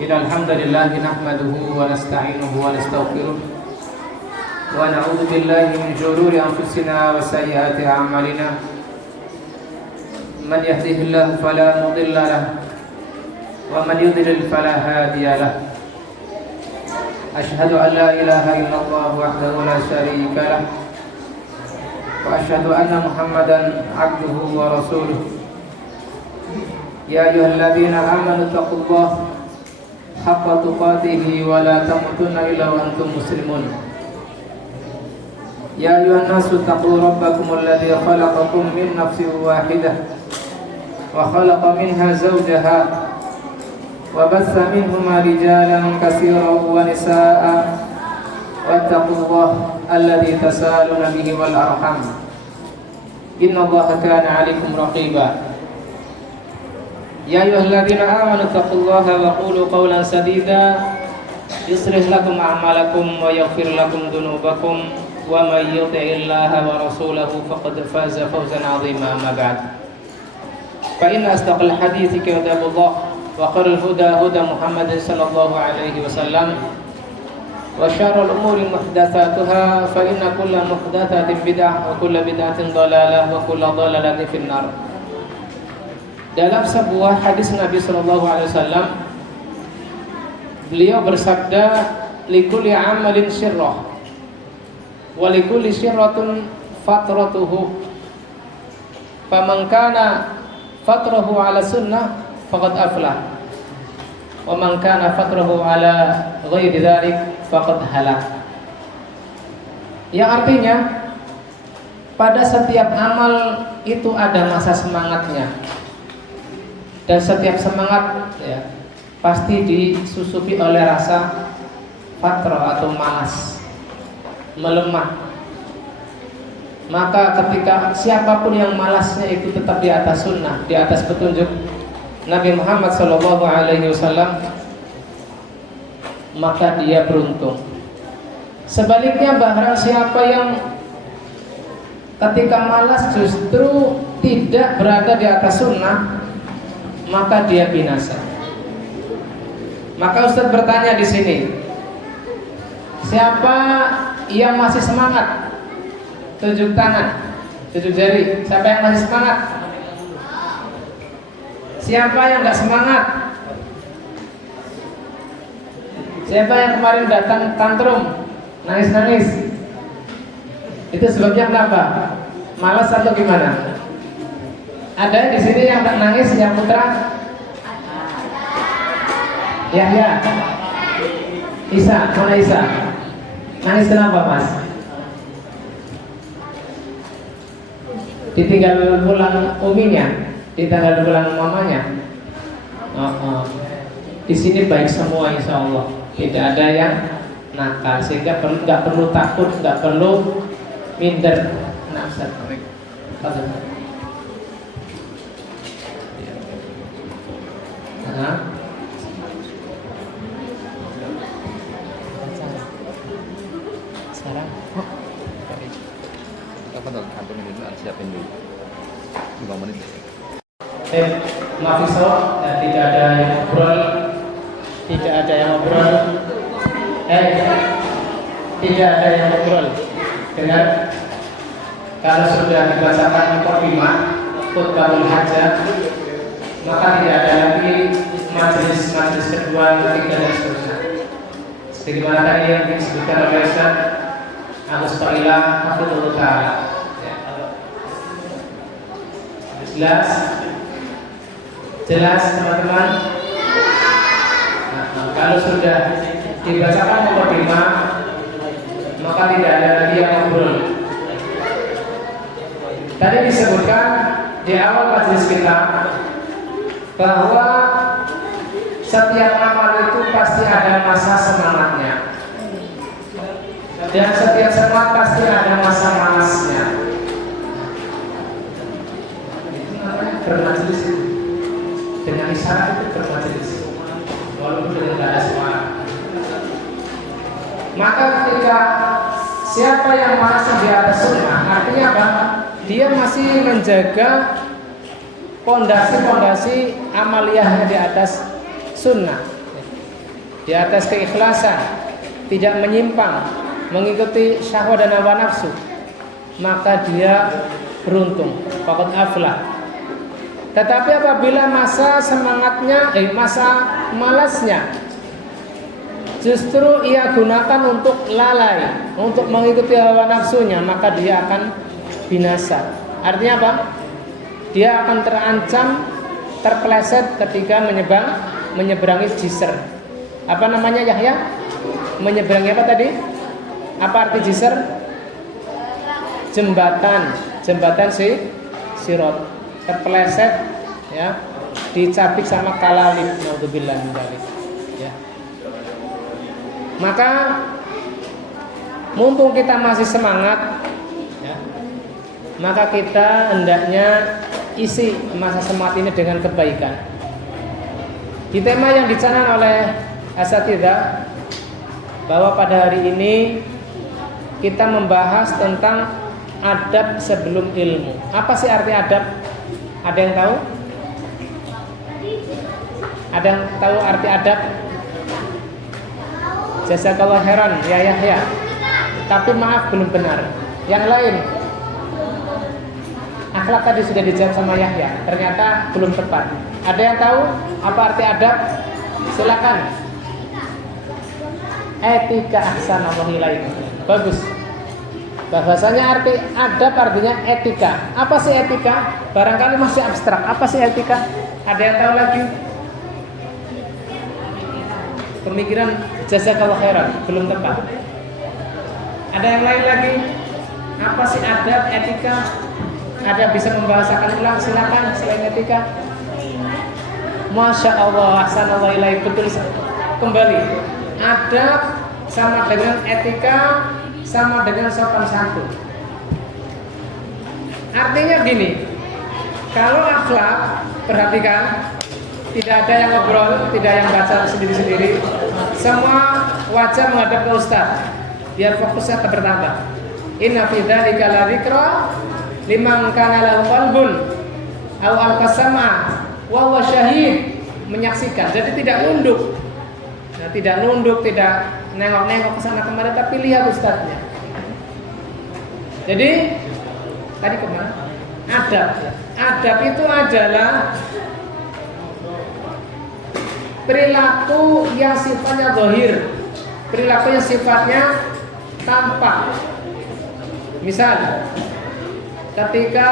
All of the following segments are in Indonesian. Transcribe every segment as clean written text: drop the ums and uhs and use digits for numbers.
Innal hamdalillah nahmaduhu wa nasta'inuhu wa nastaghfiruh wa na'udzu billahi min shururi anfusina wa sayyiati a'malina. Man yahdihillahu fala mudilla lahu wa man yudlil fala hadiya lahu. Ashhadu an la ilaha illallah wahdahu la syarika lahu wa ashhadu anna Muhammadan 'abduhu wa rasuluh. Ya ayyuhalladzina amanu taqullaha haqqa tuqatih wa la tamutunna illa wa antum muslimun. Ya ayyuhan nasu taqu rabbakum alladzi khalaqakum min nafsin wahidah wa khalaqa minha zawjaha wa bassa minhuma rijalan katsiran wa nisaa'a wattaqullaha alladzi tasaaluna bihi wal arham innallaha kana 'alaykum raqiba. Ya ayyuhalladzina amanu taqullaha wa qulu qawlan sadida yuslih lakum a'malakum wa yaghfir lakum dhunubakum wa may yuti'illaha wa rasulahu faqad faza fawzan 'azima. Amma ba'd. Fa inna asdaqal hadithi kitabullah wa khairul huda huda Muhammadin sallallahu alaihi wasallam wa syarrul umuri muhdatsatuha fa inna kulla muhdatsatin bid'ah wa kulla bid'atin dhalalah wa kulla dhalalatin finnar. Dalam sebuah hadis Nabi sallallahu alaihi wasallam, beliau bersabda, likulli amalin syirrah wa likulli syirratun fatratuhu, faman kana fatrahu ala sunnah faqad aflah wa man kana fatrahu ala ghairi dzalik faqad halak. Yang artinya, pada setiap amal itu ada masa semangatnya, dan setiap semangat pasti disusupi oleh rasa fatrah atau malas, melemah. Maka ketika siapapun yang malasnya itu tetap di atas sunnah, di atas petunjuk Nabi Muhammad SAW, maka dia beruntung. Sebaliknya, barang siapa yang ketika malas justru tidak berada di atas sunnah, maka dia binasa. Maka Ustaz bertanya di sini, siapa yang masih semangat? Tunjuk tangan, tunjuk jari. Siapa yang masih semangat? Siapa yang nggak semangat? Siapa yang kemarin datang tantrum, nangis-nangis? Itu sebabnya kenapa? Malas atau gimana? Ada di sini yang tak nangis, yang putra? Ya. Isa, mana Isa? Nangis kenapa, Mas? Ditinggal pulang uminya, ditinggal pulang mamanya. Di sini baik semua, insya Allah. Tidak ada yang nakal, sehingga nggak perlu takut, nggak perlu minder. Sekarang apa dong? Antum ini siapin dulu 5 menit ya. Mafiso, dan tidak ada yang ngobrol, tidak ada yang ngobrol, tidak ada yang ngobrol. Dengar, kalau sudah dibacakan mukadimah khutbahul hajah, maka tidak ada lagi majelis kedua, ketiga dan seterusnya. Sebagaimana tadi yang disebutkan oleh Ustaz Agus Failah hafizahullah taala. Jelas teman-teman. Kalau sudah dibacakan mukadimah, maka tidak ada lagi yang ngobrol. Tadi disebutkan di awal majelis kita bahwa setiap amal itu pasti ada masa semangatnya, dan setiap semangat pasti ada masa malasnya. Itu namanya bermajelis, dengan isyarat itu bermajelis, walaupun dengan tidak ada suara. Maka ketika siapa yang masih di atas sunnah, artinya apa? Dia masih menjaga pondasi-pondasi amaliyahnya di atas sunnah. di atas keikhlasan, tidak menyimpang, mengikuti syahwat dan hawa nafsu, maka dia beruntung, faqad aflah. Tetapi apabila masa semangatnya, masa malasnya justru ia gunakan untuk lalai, untuk mengikuti hawa nafsunya, maka dia akan binasa. Artinya apa? Dia akan terancam terpeleset ketika menyeberangi jisr. Apa namanya Yahya? Menyeberangi apa tadi? Apa arti jisr? Jembatan sirot. Terpeleset ya, dicabik sama kalalib, naudzubillah min dzalik. Ya. Maka mumpung kita masih semangat ya, maka kita hendaknya isi masa semangat ini dengan kebaikan. Di tema yang dicanang oleh asatidzah bahwa pada hari ini kita membahas tentang adab sebelum ilmu. Apa sih arti adab? Ada yang tahu? Ada yang tahu arti adab? Jazakallah khairan ya Yahya. Tapi maaf belum benar. Yang lain, akhlak tadi sudah dijawab sama Yahya, ternyata belum tepat. Ada yang tahu apa arti adab? Silakan. Etika ahsanallahu ilaikum. Bagus. Bahasanya arti adab artinya etika. Apa sih etika? Barangkali masih abstrak. Apa sih etika? Ada yang tahu lagi? Pemikiran jazakallahu khairan belum tepat. Ada yang lain lagi? Apa sih adab, etika? Ada bisa membahasakan ulang? Silakan selain etika. Masya Allah, ahsanallahu ilaikum. Betul. Kembali. Adab sama dengan etika, sama dengan sopan santun. Artinya gini, kalau akhlak, perhatikan, tidak ada yang ngobrol, tidak yang baca sendiri-sendiri, semua wajah menghadap ke ustaz, biar fokusnya bertambah. Inna fi dzalika la dzikra liman kana lahu qalbun aw al-qasama wa huwa syahid, menyaksikan. Jadi tidak nunduk. Nah, tidak nunduk, tidak nengok-nengok ke sana kemari, tapi lihat ustaznya. Jadi tadi kemana? Adab. Adab itu adalah perilaku yang sifatnya zahir, perilaku yang sifatnya tampak. Misal, ketika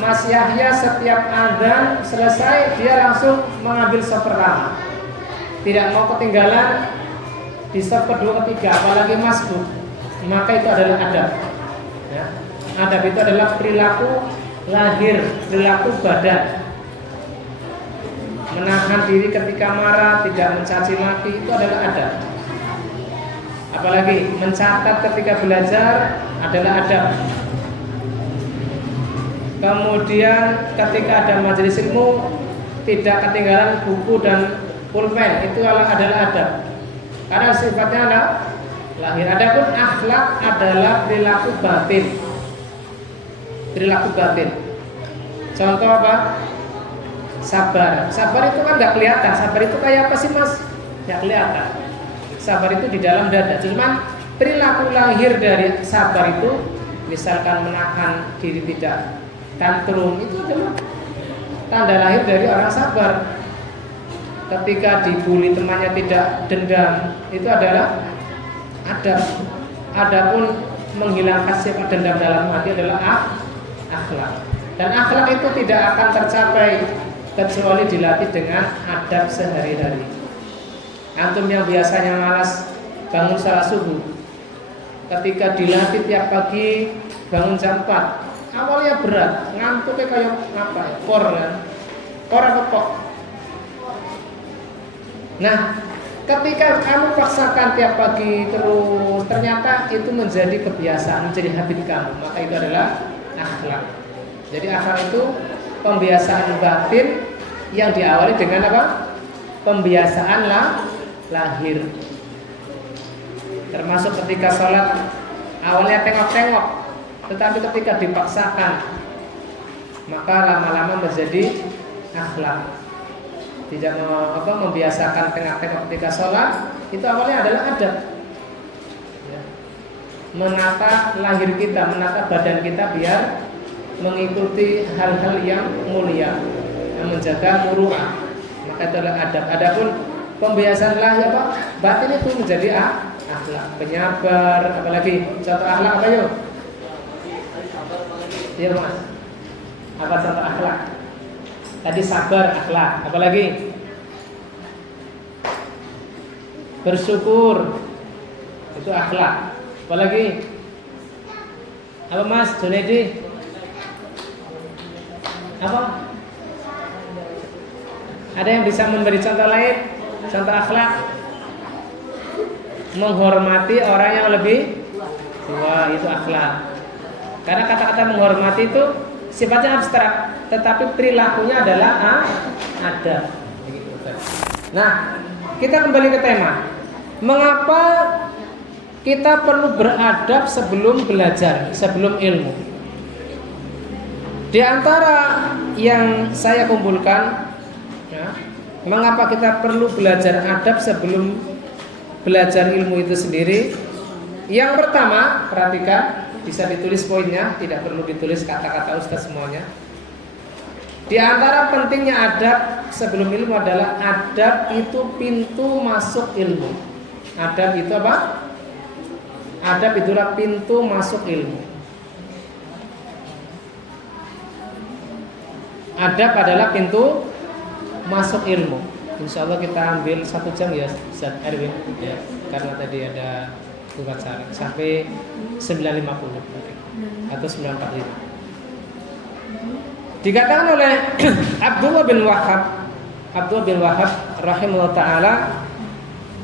Mas Yahya setiap adzan selesai dia langsung mengambil shaf pertama, tidak mau ketinggalan di shaf kedua ketiga, apalagi masbuk, maka itu adalah adab. Ya. Adab itu adalah perilaku lahir, perilaku badan. Menahan diri ketika marah, tidak mencaci maki, itu adalah adab. Apalagi mencatat ketika belajar adalah adab. Kemudian ketika ada majelis ilmu tidak ketinggalan buku dan pulpen, itu adalah adab. Karena sifatnya adalah lahir. Adapun akhlak adalah perilaku batin. Perilaku batin. Contoh apa? Sabar. Sabar itu kan nggak kelihatan. Sabar itu kayak apa sih mas? Nggak kelihatan. Sabar itu di dalam dada. Cuman perilaku lahir dari sabar itu, misalkan menahan diri tidak tantrum, itu adalah tanda lahir dari orang sabar. Ketika dibully temannya tidak dendam, itu adalah adab. Adapun menghilangkan sifat dendam dalam hati adalah akhlak. Dan akhlak itu tidak akan tercapai kecuali dilatih dengan adab sehari-hari. Antum yang biasanya malas bangun salat subuh, ketika dilatih tiap pagi bangun jam 4, awalnya berat, ngantuknya kayak apa ya? Kor kan? Kor apa kok? Nah, ketika kamu paksakan tiap pagi terus, ternyata itu menjadi kebiasaan, menjadi habit kamu, maka itu adalah akhlak. Jadi akhlak itu pembiasaan batin yang diawali dengan apa? Pembiasaan lahir. Termasuk ketika sholat awalnya tengok-tengok, tetapi ketika dipaksakan maka lama-lama menjadi akhlak. tidak membiasakan tengah-tengah ketika sholat, itu awalnya adalah adab. Ya. Menata lahir kita, menata badan kita biar mengikuti hal-hal yang mulia, yang menjaga muru'ah. Maka itu adalah adab. Adapun pembiasaan lahir batin itu menjadi akhlak, penyabar, apalagi contoh akhlak apa yuk? Iya mas. Apa contoh akhlak? Tadi sabar akhlak, apalagi bersyukur itu akhlak, apalagi apa mas Junedi? Apa? Ada yang bisa memberi contoh lain? Contoh akhlak? Menghormati orang yang lebih tua itu akhlak. Karena kata-kata menghormati itu sifatnya abstrak, tetapi perilakunya adalah adab. Nah, kita kembali ke tema. Mengapa kita perlu beradab sebelum belajar, sebelum ilmu? Di antara yang saya kumpulkan, ya, mengapa kita perlu belajar adab sebelum belajar ilmu itu sendiri? Yang pertama, perhatikan. Bisa ditulis poinnya, tidak perlu ditulis kata-kata ustaz semuanya. Di antara pentingnya adab sebelum ilmu adalah adab itu pintu masuk ilmu. Adab itu apa? Adab itulah pintu masuk ilmu. Adab adalah pintu masuk ilmu. Insya Allah kita ambil 1 jam ya Ustaz Erwin ya, karena tadi ada tugas sampai 9.50 atau 9.45. Dikatakan oleh Abdullah bin Wahab rahimahullah taala,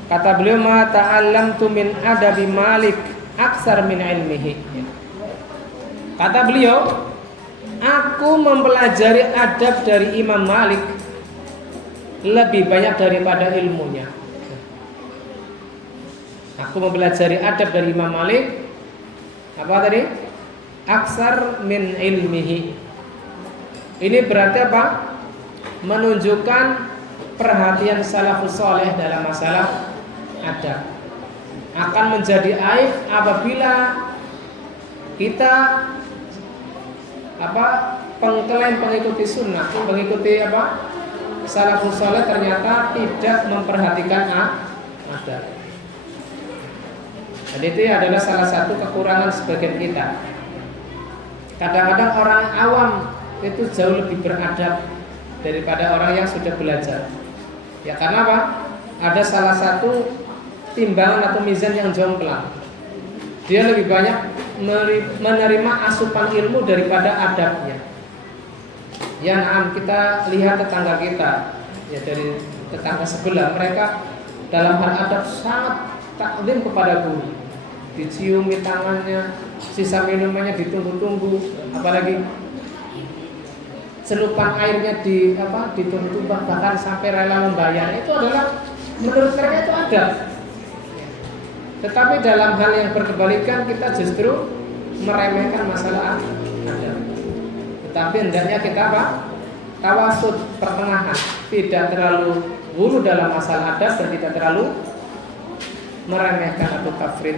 kata beliau, ma ta'allamtu min adabi Malik aksar min ilmihi. Kata beliau, aku mempelajari adab dari Imam Malik lebih banyak daripada ilmunya. Aku mempelajari adab dari Imam Malik. Apa tadi? Aksar min ilmihi. Ini berarti apa? Menunjukkan perhatian salafus saleh dalam masalah adab. Akan menjadi aib apabila kita pengklaim pengikuti sunnah, mengikuti salafus saleh ternyata tidak memperhatikan adab. Dan itu adalah salah satu kekurangan sebagian kita. Kadang-kadang orang awam itu jauh lebih beradab daripada orang yang sudah belajar. Ya karena apa? Ada salah satu timbangan atau mizan yang jomplang. Dia lebih banyak menerima asupan ilmu daripada adabnya. Ya kita lihat tetangga kita, ya dari tetangga sebelah, mereka dalam hal adab sangat taklim kepada guru. Diciumi tangannya, sisa minumannya ditunggu-tunggu, apalagi celupan airnya ditunggu, bahkan sampai rela membayar. Itu adalah menurut mereka itu adab. Tetapi dalam hal yang berkebalikan kita justru meremehkan masalah adab. Tetapi hendaknya kita tawasud, pertengahan, tidak terlalu gulu dalam masalah adab dan tidak terlalu meremehkan atau kafir.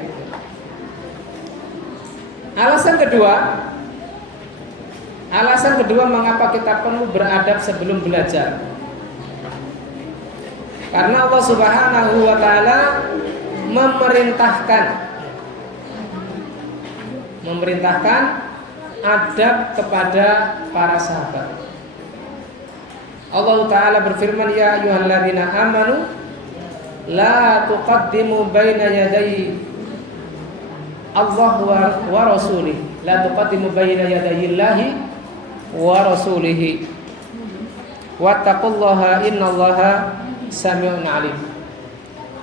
Alasan kedua mengapa kita perlu beradab sebelum belajar. Karena Allah Subhanahu wa taala memerintahkan adab kepada para sahabat. Allah taala berfirman, ya ayyuhalladzina amanu la tuqaddimu baina yaday Allah wa rasulih, la tuqaddimu baina yadayillahi wa rasulih, wattaqullaha innallaha sami'un alim.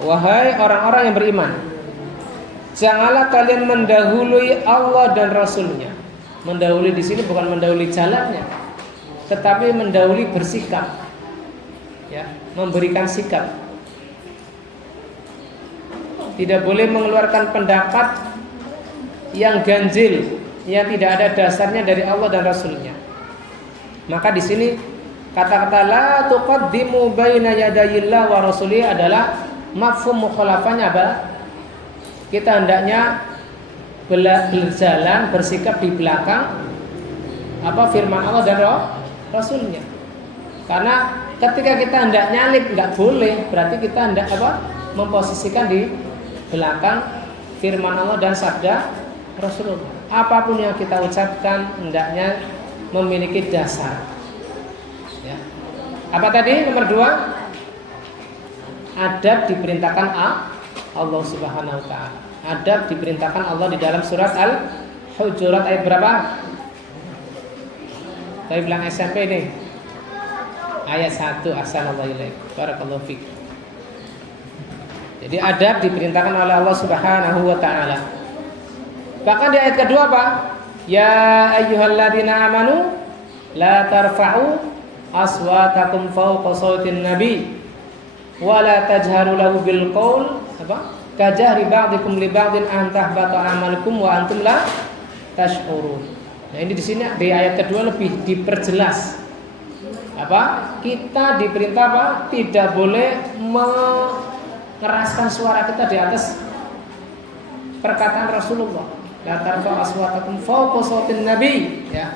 Wahai orang-orang yang beriman, janganlah kalian mendahului Allah dan Rasulnya. Mendahului di sini bukan mendahului jalannya, tetapi mendahului bersikap, ya, memberikan sikap. Tidak boleh mengeluarkan pendapat yang ganjil, yang tidak ada dasarnya dari Allah dan Rasulnya. Maka di sini Kata-kata la tuqaddimu baina yadayillah wa rasulih adalah mafhum mukhalafahnya apa? Kita hendaknya berjalan bersikap di belakang apa firman Allah dan Rasulnya. Karena ketika kita hendak nyalip nggak boleh, berarti kita hendak apa? Memposisikan di belakang firman Allah dan sabda Rasulullah. Apapun yang kita ucapkan hendaknya memiliki dasar. Ya. Apa tadi nomor 2? Adab diperintahkan Allah Subhanahu wa taala. Adab diperintahkan Allah di dalam surat Al-Hujurat ayat berapa? Saya bilang SMP nih. Ayat 1. Ahsanallahu ilaik. Barakallahu fik. Jadi adab diperintahkan oleh Allah Subhanahu wa taala. Bahkan di ayat kedua apa? Ya ayyuhalladzina amanu la tarfa'u aswatakum fawqa sautin nabi wa la tajharu lahu bil qaul apa? Kajahri ba'dikum li ba'din an tahbata amalukum wa antum la tash'urun. Nah, ini di sini di ayat kedua lebih diperjelas. Apa? Kita diperintah apa? Tidak boleh mengeraskan suara kita di atas perkataan Rasulullah. La tarfa'u aswatakum fawqa sautin nabi, ya.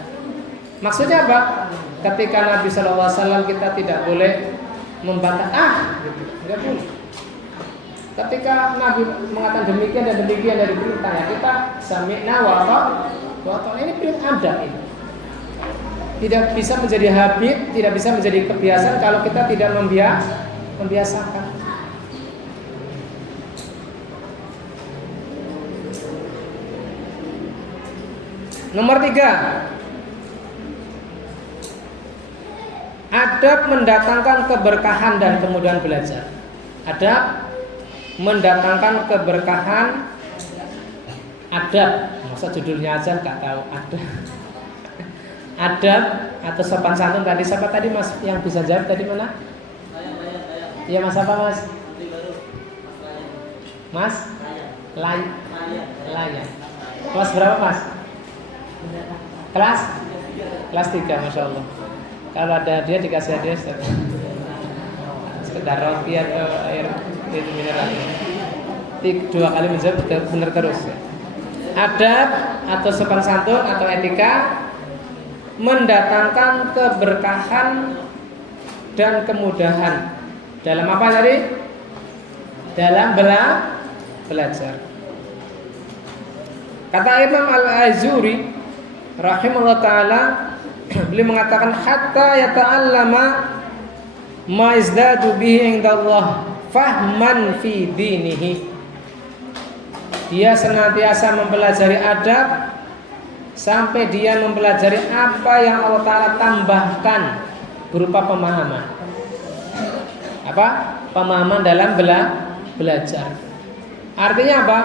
Maksudnya apa? Ketika Nabi sallallahu alaihi wasallam kita tidak boleh membantah gitu. Enggak boleh. Ketika Nabi mengatakan demikian dan demikian dari perintah, ya kita sami'na wa ata'na. Ini perintah adab ini. Tidak bisa menjadi habit, tidak bisa menjadi kebiasaan kalau kita tidak membiasakan. Nomor 3, adab mendatangkan keberkahan dan kemudahan belajar. Adab mendatangkan keberkahan. Adab, masa judulnya aja nggak tahu adab. Adab atau sopan santun tadi siapa tadi mas yang bisa jawab tadi mana? Iya mas apa mas? Mas? Layan. Kelas berapa mas? Kelas 3, masya Allah. Kalau ada dia dikasih hadiah sekedar roti atau air mineral. 2 kali menjawab benar terus. Adab atau sopan santun atau etika mendatangkan keberkahan dan kemudahan dalam apa tadi? Dalam belajar. Kata Imam Al-Azuri rahimahullah ta'ala, beliau mengatakan hatta yata'allama ma izdadu bihi indallah fahman fi dinihi. Dia senantiasa mempelajari adab sampai dia mempelajari apa yang Allah Ta'ala tambahkan berupa pemahaman. Apa? Pemahaman dalam belajar. Artinya apa?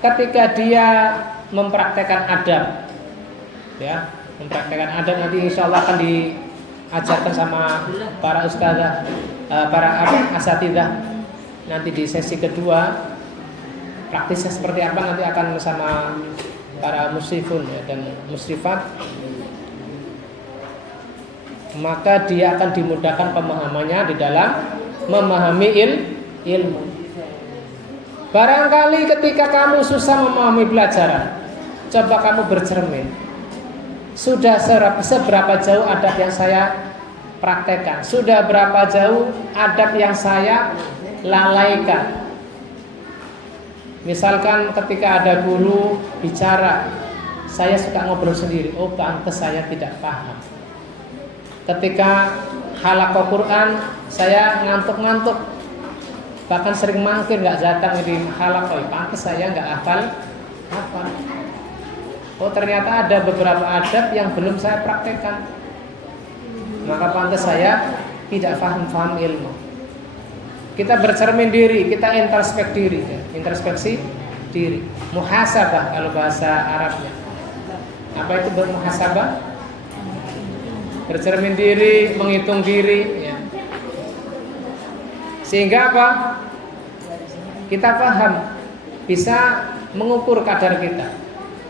Ketika dia mempraktekkan adab, ya, mempraktekkan adab nanti insya Allah akan diajarkan sama para ustadzah, para asatidzah nanti di sesi kedua. Praktisnya seperti apa nanti akan bersama para musyrifun ya, dan musyrifat. Maka dia akan dimudahkan pemahamannya di dalam memahami ilmu. Barangkali ketika kamu susah memahami pelajaran, coba kamu bercermin. Sudah seberapa jauh adab yang saya praktekkan? Sudah berapa jauh adab yang saya lalaikan? Misalkan ketika ada guru bicara, saya suka ngobrol sendiri. Oh, pantes saya tidak paham. Ketika halaqah Quran, saya ngantuk-ngantuk, bahkan sering mangkir nggak datang di halaqah. Pantes saya nggak hafal. Oh, ternyata ada beberapa adab yang belum saya praktekkan. Maka pantes saya tidak paham ilmu. Kita bercermin diri, kita introspeksi diri. Muhasabah kalau bahasa Arabnya. Apa itu bermuhasabah? Bercermin diri, menghitung diri, ya. Sehingga apa? Kita paham, bisa mengukur kadar kita.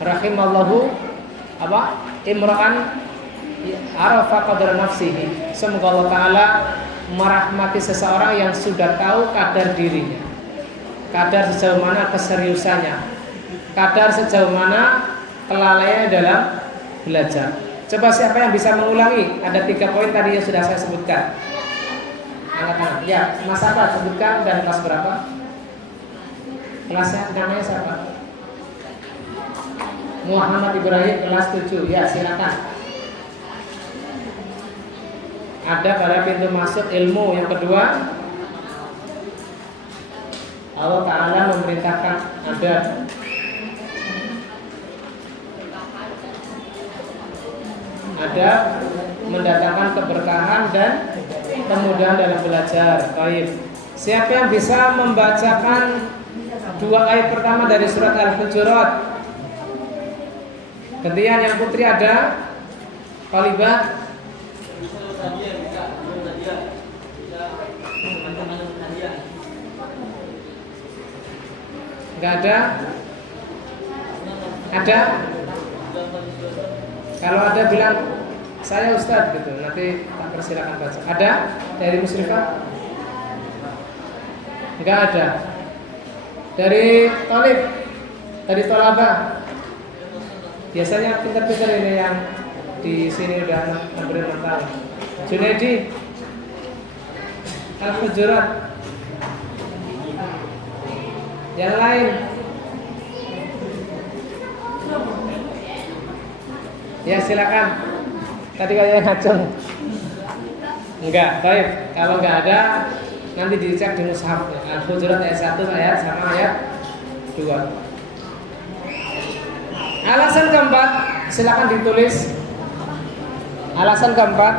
Rahimallahu apa? Imra'an arafa qadra nafsihi. Semoga Allah Ta'ala merahmati seseorang yang sudah tahu kadar dirinya, kadar sejauh mana keseriusannya, kadar sejauh mana kelalaiannya dalam belajar. Coba siapa yang bisa mengulangi? Ada 3 poin tadi yang sudah saya sebutkan. Angkat tangan. Ya, Mas apa? Sebutkan dan kelas berapa? Kelasnya namanya siapa? Muhammad Ibrahim, kelas 7. Ya, silakan. Ada pada pintu masuk ilmu. Yang kedua, Allah Ta'ala memerintahkan Anda mendatangkan keberkahan dan kemudahan dalam belajar. Baik. Siapa yang bisa membacakan 2 ayat pertama dari surat Al-Hujurat? Gantian yang putri ada Talibah. Enggak ada? Ada? Kalau ada bilang saya Ustadz gitu, nanti tak persilakan baca. Ada dari Musrifah? Enggak ada. Dari Talib, dari Tolaba. Biasanya pintar-pintar ini yang di sini udah hampir 6 tahun. Junaidi, Al-Hujurat. Yang lain? Ya silakan. Tadi kayaknya ngacung. Enggak, baik. Kalau enggak ada, nanti dicek di mushaf. Al-Hujurat ayat 1 ayat sama ayat 2. Alasan keempat, silakan ditulis. Alasan keempat,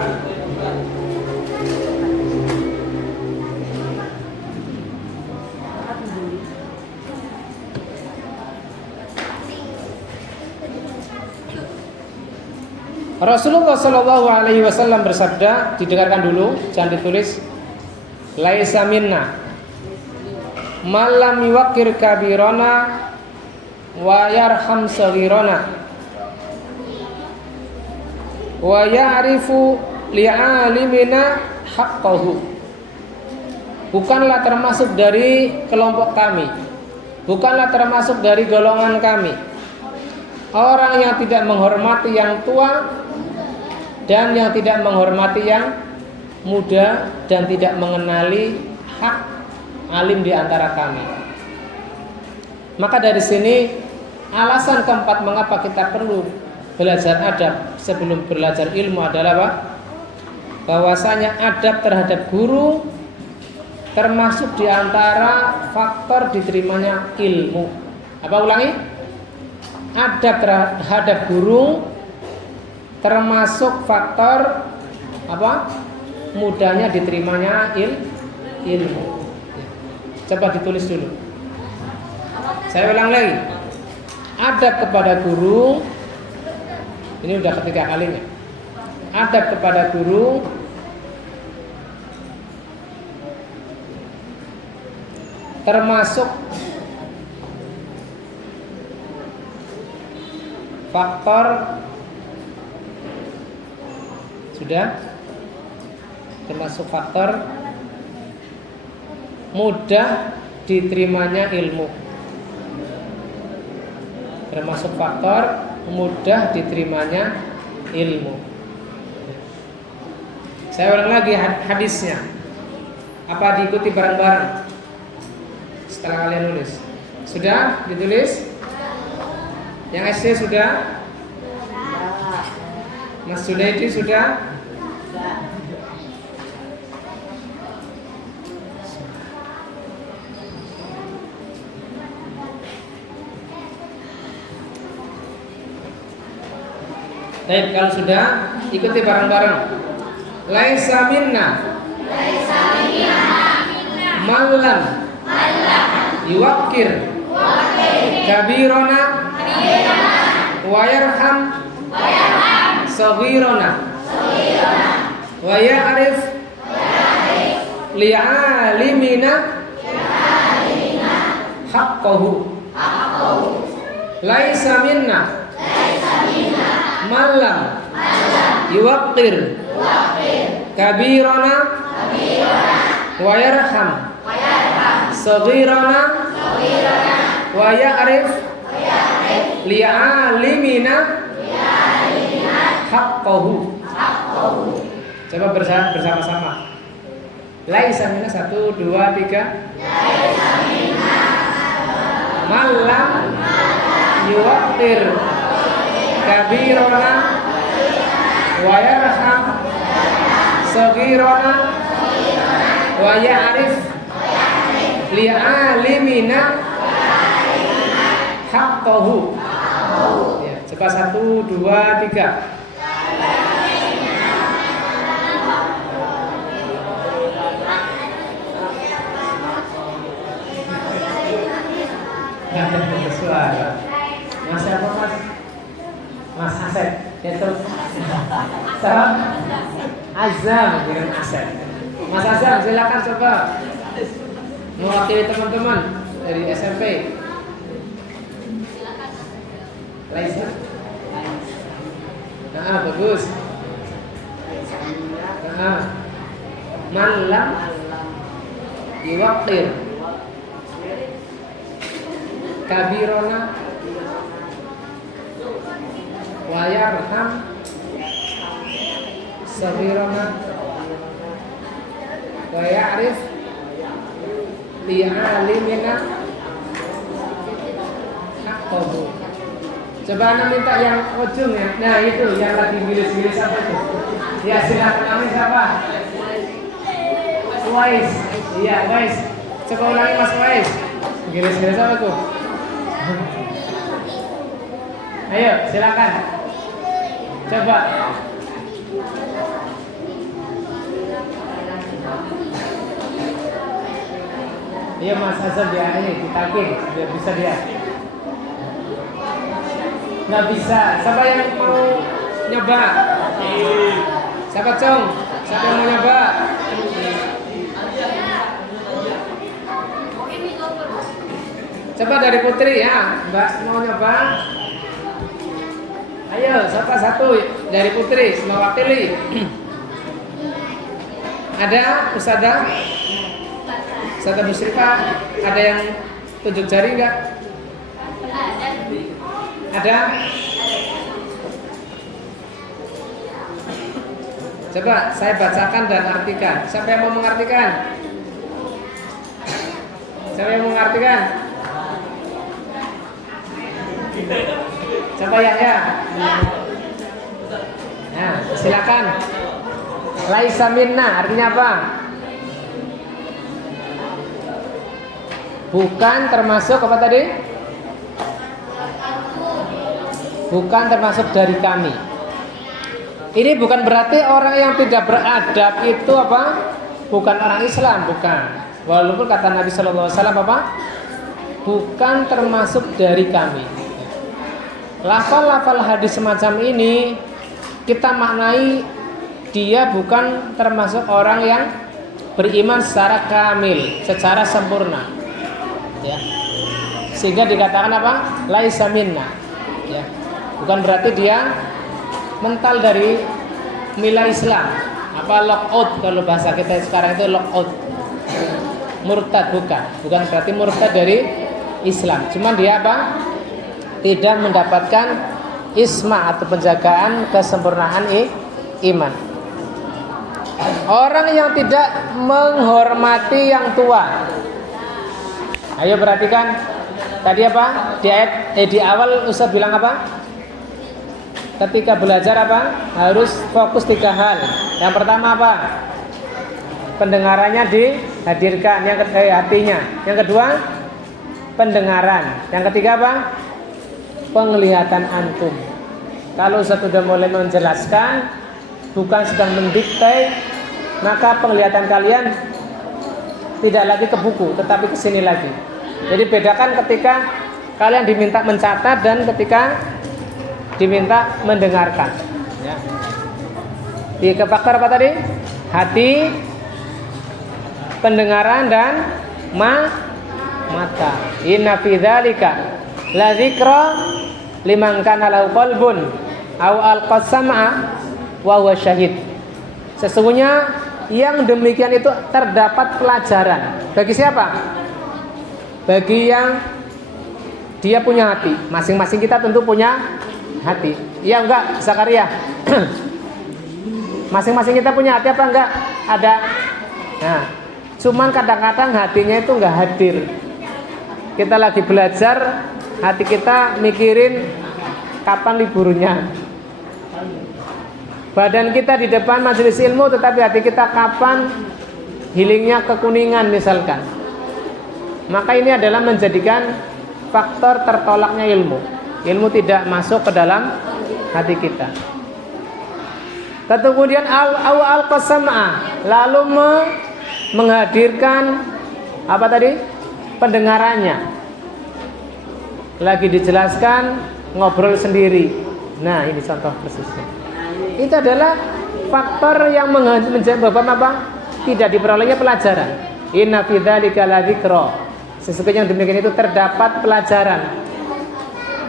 Rasulullah Shallallahu Alaihi Wasallam bersabda, didengarkan dulu, jangan ditulis. Laisa minna malam yuwakir kabirona wa yarham saghirana wa ya'rifu li'alimina haqqahu. Bukanlah termasuk dari kelompok kami, bukanlah termasuk dari golongan kami orang yang tidak menghormati yang tua dan yang tidak menghormati yang muda dan tidak mengenali hak alim di antara kami. Maka dari sini alasan keempat mengapa kita perlu belajar adab sebelum belajar ilmu adalah apa? Bahwasanya adab terhadap guru termasuk di antara faktor diterimanya ilmu. Apa ulangi? Adab terhadap guru termasuk faktor apa? Mudahnya diterimanya ilmu. Coba ditulis dulu. Saya ulang lagi. Adab kepada guru, ini udah ketiga kalinya. Adab kepada guru termasuk faktor termasuk faktor mudah diterimanya ilmu. Termasuk faktor mudah diterimanya ilmu. Saya ulang lagi hadisnya. Apa diikuti bareng-bareng? Setelah kalian nulis. Sudah ditulis? Yang SD sudah? Mas Junaidi sudah? Baik, kalau sudah ikuti bareng-bareng. Laisa minna man yuwakkir kabirona wa yarham saghirona wa ya'rif li'alimina haqqahu. Laisa minna malam yuwaqqir kabirana wa yarham saghirana wa ya'rif li'alimina haqqahu. Coba bersama-sama. Laisa minna 1 2 3. Malam yuwaqqir kabirana wa yarham saghirana wa ya'rif li'alimina haqqahu. Ya, coba 1 2 3. Suara. Mas siapa mas? Mas Asep. Itu. Salam. Azam kirim Asep. Mas Azam silakan coba mewakili teman-teman dari SMP. Laisa. Nah, bagus. Nah, malam yuwaqqir kabirona wa yarham saghirona wa ya'rif li'alimina haqqahu. Coba Anda minta yang ujung ya. Nah itu yang lagi gilis-gilis apa itu? Ya silakan, namanya siapa? Wais. Iya Wais. Coba ulangi Mas Wais. Gilis-gilis apa tuh? Ayo silakan. Coba. Iya Mas Hasan dia ini ditalkin biar bisa dia. Nggak bisa. Siapa yang mau nyoba? Siapa Cong? Siapa yang mau nyoba? Coba dari Putri ya, Mbak mau nyoba? Ayo, siapa satu dari Putri mewakili? Ada Ustazah? Ustazah Musyrifah? Ada yang tunjuk jari enggak? Ada? Coba saya bacakan dan artikan. Siapa yang mau mengartikan? Siapa yang mau mengartikan? Siapa ya? Nah, silakan. Laisa minna artinya apa? Bukan termasuk apa tadi? Bukan termasuk dari kami. Ini bukan berarti orang yang tidak beradab itu apa? Bukan orang Islam, bukan. Walaupun kata Nabi Sallallahu Alaihi Wasallam apa? Bukan termasuk dari kami. Lafal-lafal hadis semacam ini kita maknai dia bukan termasuk orang yang beriman secara kamil, secara sempurna. Ya. Sehingga dikatakan apa? Laisa minna. Ya. Bukan berarti dia mental dari mila Islam. Apa lockout kalau bahasa kita sekarang itu lockout. Murtad bukan berarti murtad dari Islam. Cuman dia apa? Tidak mendapatkan isma atau penjagaan kesempurnaan iman. Orang yang tidak menghormati yang tua. Ayo perhatikan tadi apa? Di awal Ustaz bilang apa? Ketika belajar apa? Harus fokus 3 hal. Yang pertama apa? Pendengarannya dihadirkan, yang kedua hatinya. Yang kedua pendengaran. Yang ketiga apa? Penglihatan antum. Kalau Ustaz sudah mulai menjelaskan, bukan sedang mendikte, maka penglihatan kalian tidak lagi ke buku, tetapi ke sini lagi. Jadi bedakan ketika kalian diminta mencatat dan ketika diminta mendengarkan. Ya. Di kepakar apa tadi? Hati, pendengaran dan mata. Inna fi dzalika la dzikra liman kana lahu qalbun aw alqas sam'a wa huwa syahid. Sesungguhnya yang demikian itu terdapat pelajaran. Bagi siapa? Bagi yang dia punya hati. Masing-masing kita tentu punya hati. Iya enggak, Zakaria? Masing-masing kita punya hati apa enggak? Ada. Nah, cuman kadang-kadang hatinya itu enggak hadir. Kita lagi belajar, hati kita mikirin kapan liburnya. Badan kita di depan majelis ilmu, tetapi hati kita kapan healingnya ke Kuningan misalkan. Maka ini adalah menjadikan faktor tertolaknya ilmu. Ilmu tidak masuk ke dalam hati kita. Kemudian al-qasam'a, lalu menghadirkan apa tadi? Pendengarannya. Lagi dijelaskan, ngobrol sendiri. Nah, ini contoh persisnya. Itu adalah faktor yang menyebabkan apa? Tidak diperolehnya pelajaran. Inna fi dzalika ladzikra. Sesungguhnya yang demikian itu terdapat pelajaran.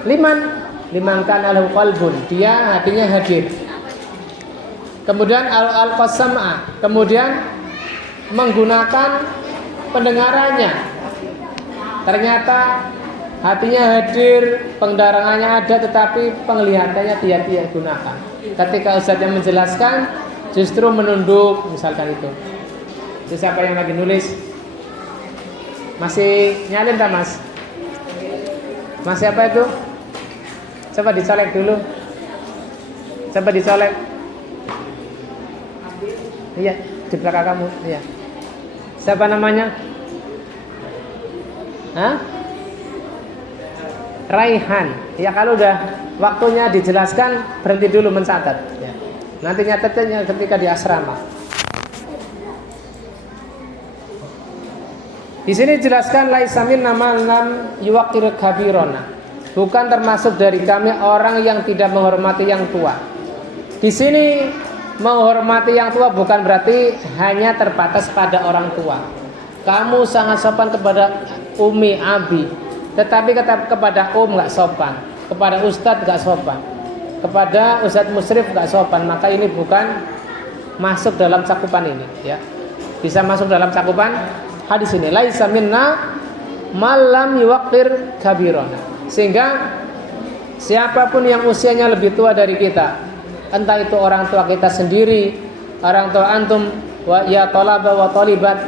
Liman kana lahu qalbun, dia hatinya hadir. Kemudian al-qasam'a, kemudian menggunakan pendengarannya. Ternyata hatinya hadir, pendengarannya ada, tetapi penglihatannya tidak gunakan. Ketika ustaz yang menjelaskan, justru menunduk, misalkan itu. Itu siapa yang lagi nulis? Masih nyalin tak mas? Masih apa itu? Coba dicolek dulu. Coba dicolek. Iya, di belakang kamu. Iya. Siapa namanya? Hah? Raihan. Ya kalau udah waktunya dijelaskan, berhenti dulu mencatat. Ya. Nanti nyatetnya ketika di asrama. Di sini jelaskan laisamin nama lam yuwaqir kabirona. Bukan termasuk dari kami orang yang tidak menghormati yang tua. Di sini menghormati yang tua bukan berarti hanya terbatas pada orang tua. Kamu sangat sopan kepada umi, abi, tetapi kepada nggak sopan, kepada ustadz nggak sopan, kepada ustadz musyrif nggak sopan. Maka ini bukan masuk dalam cakupan ini, ya. Bisa masuk dalam cakupan hadis ini. Laisa minna malam yuwaqir kabirona. Sehingga siapapun yang usianya lebih tua dari kita, entah itu orang tua kita sendiri, orang tua antum, ya tolaba wa tolibat,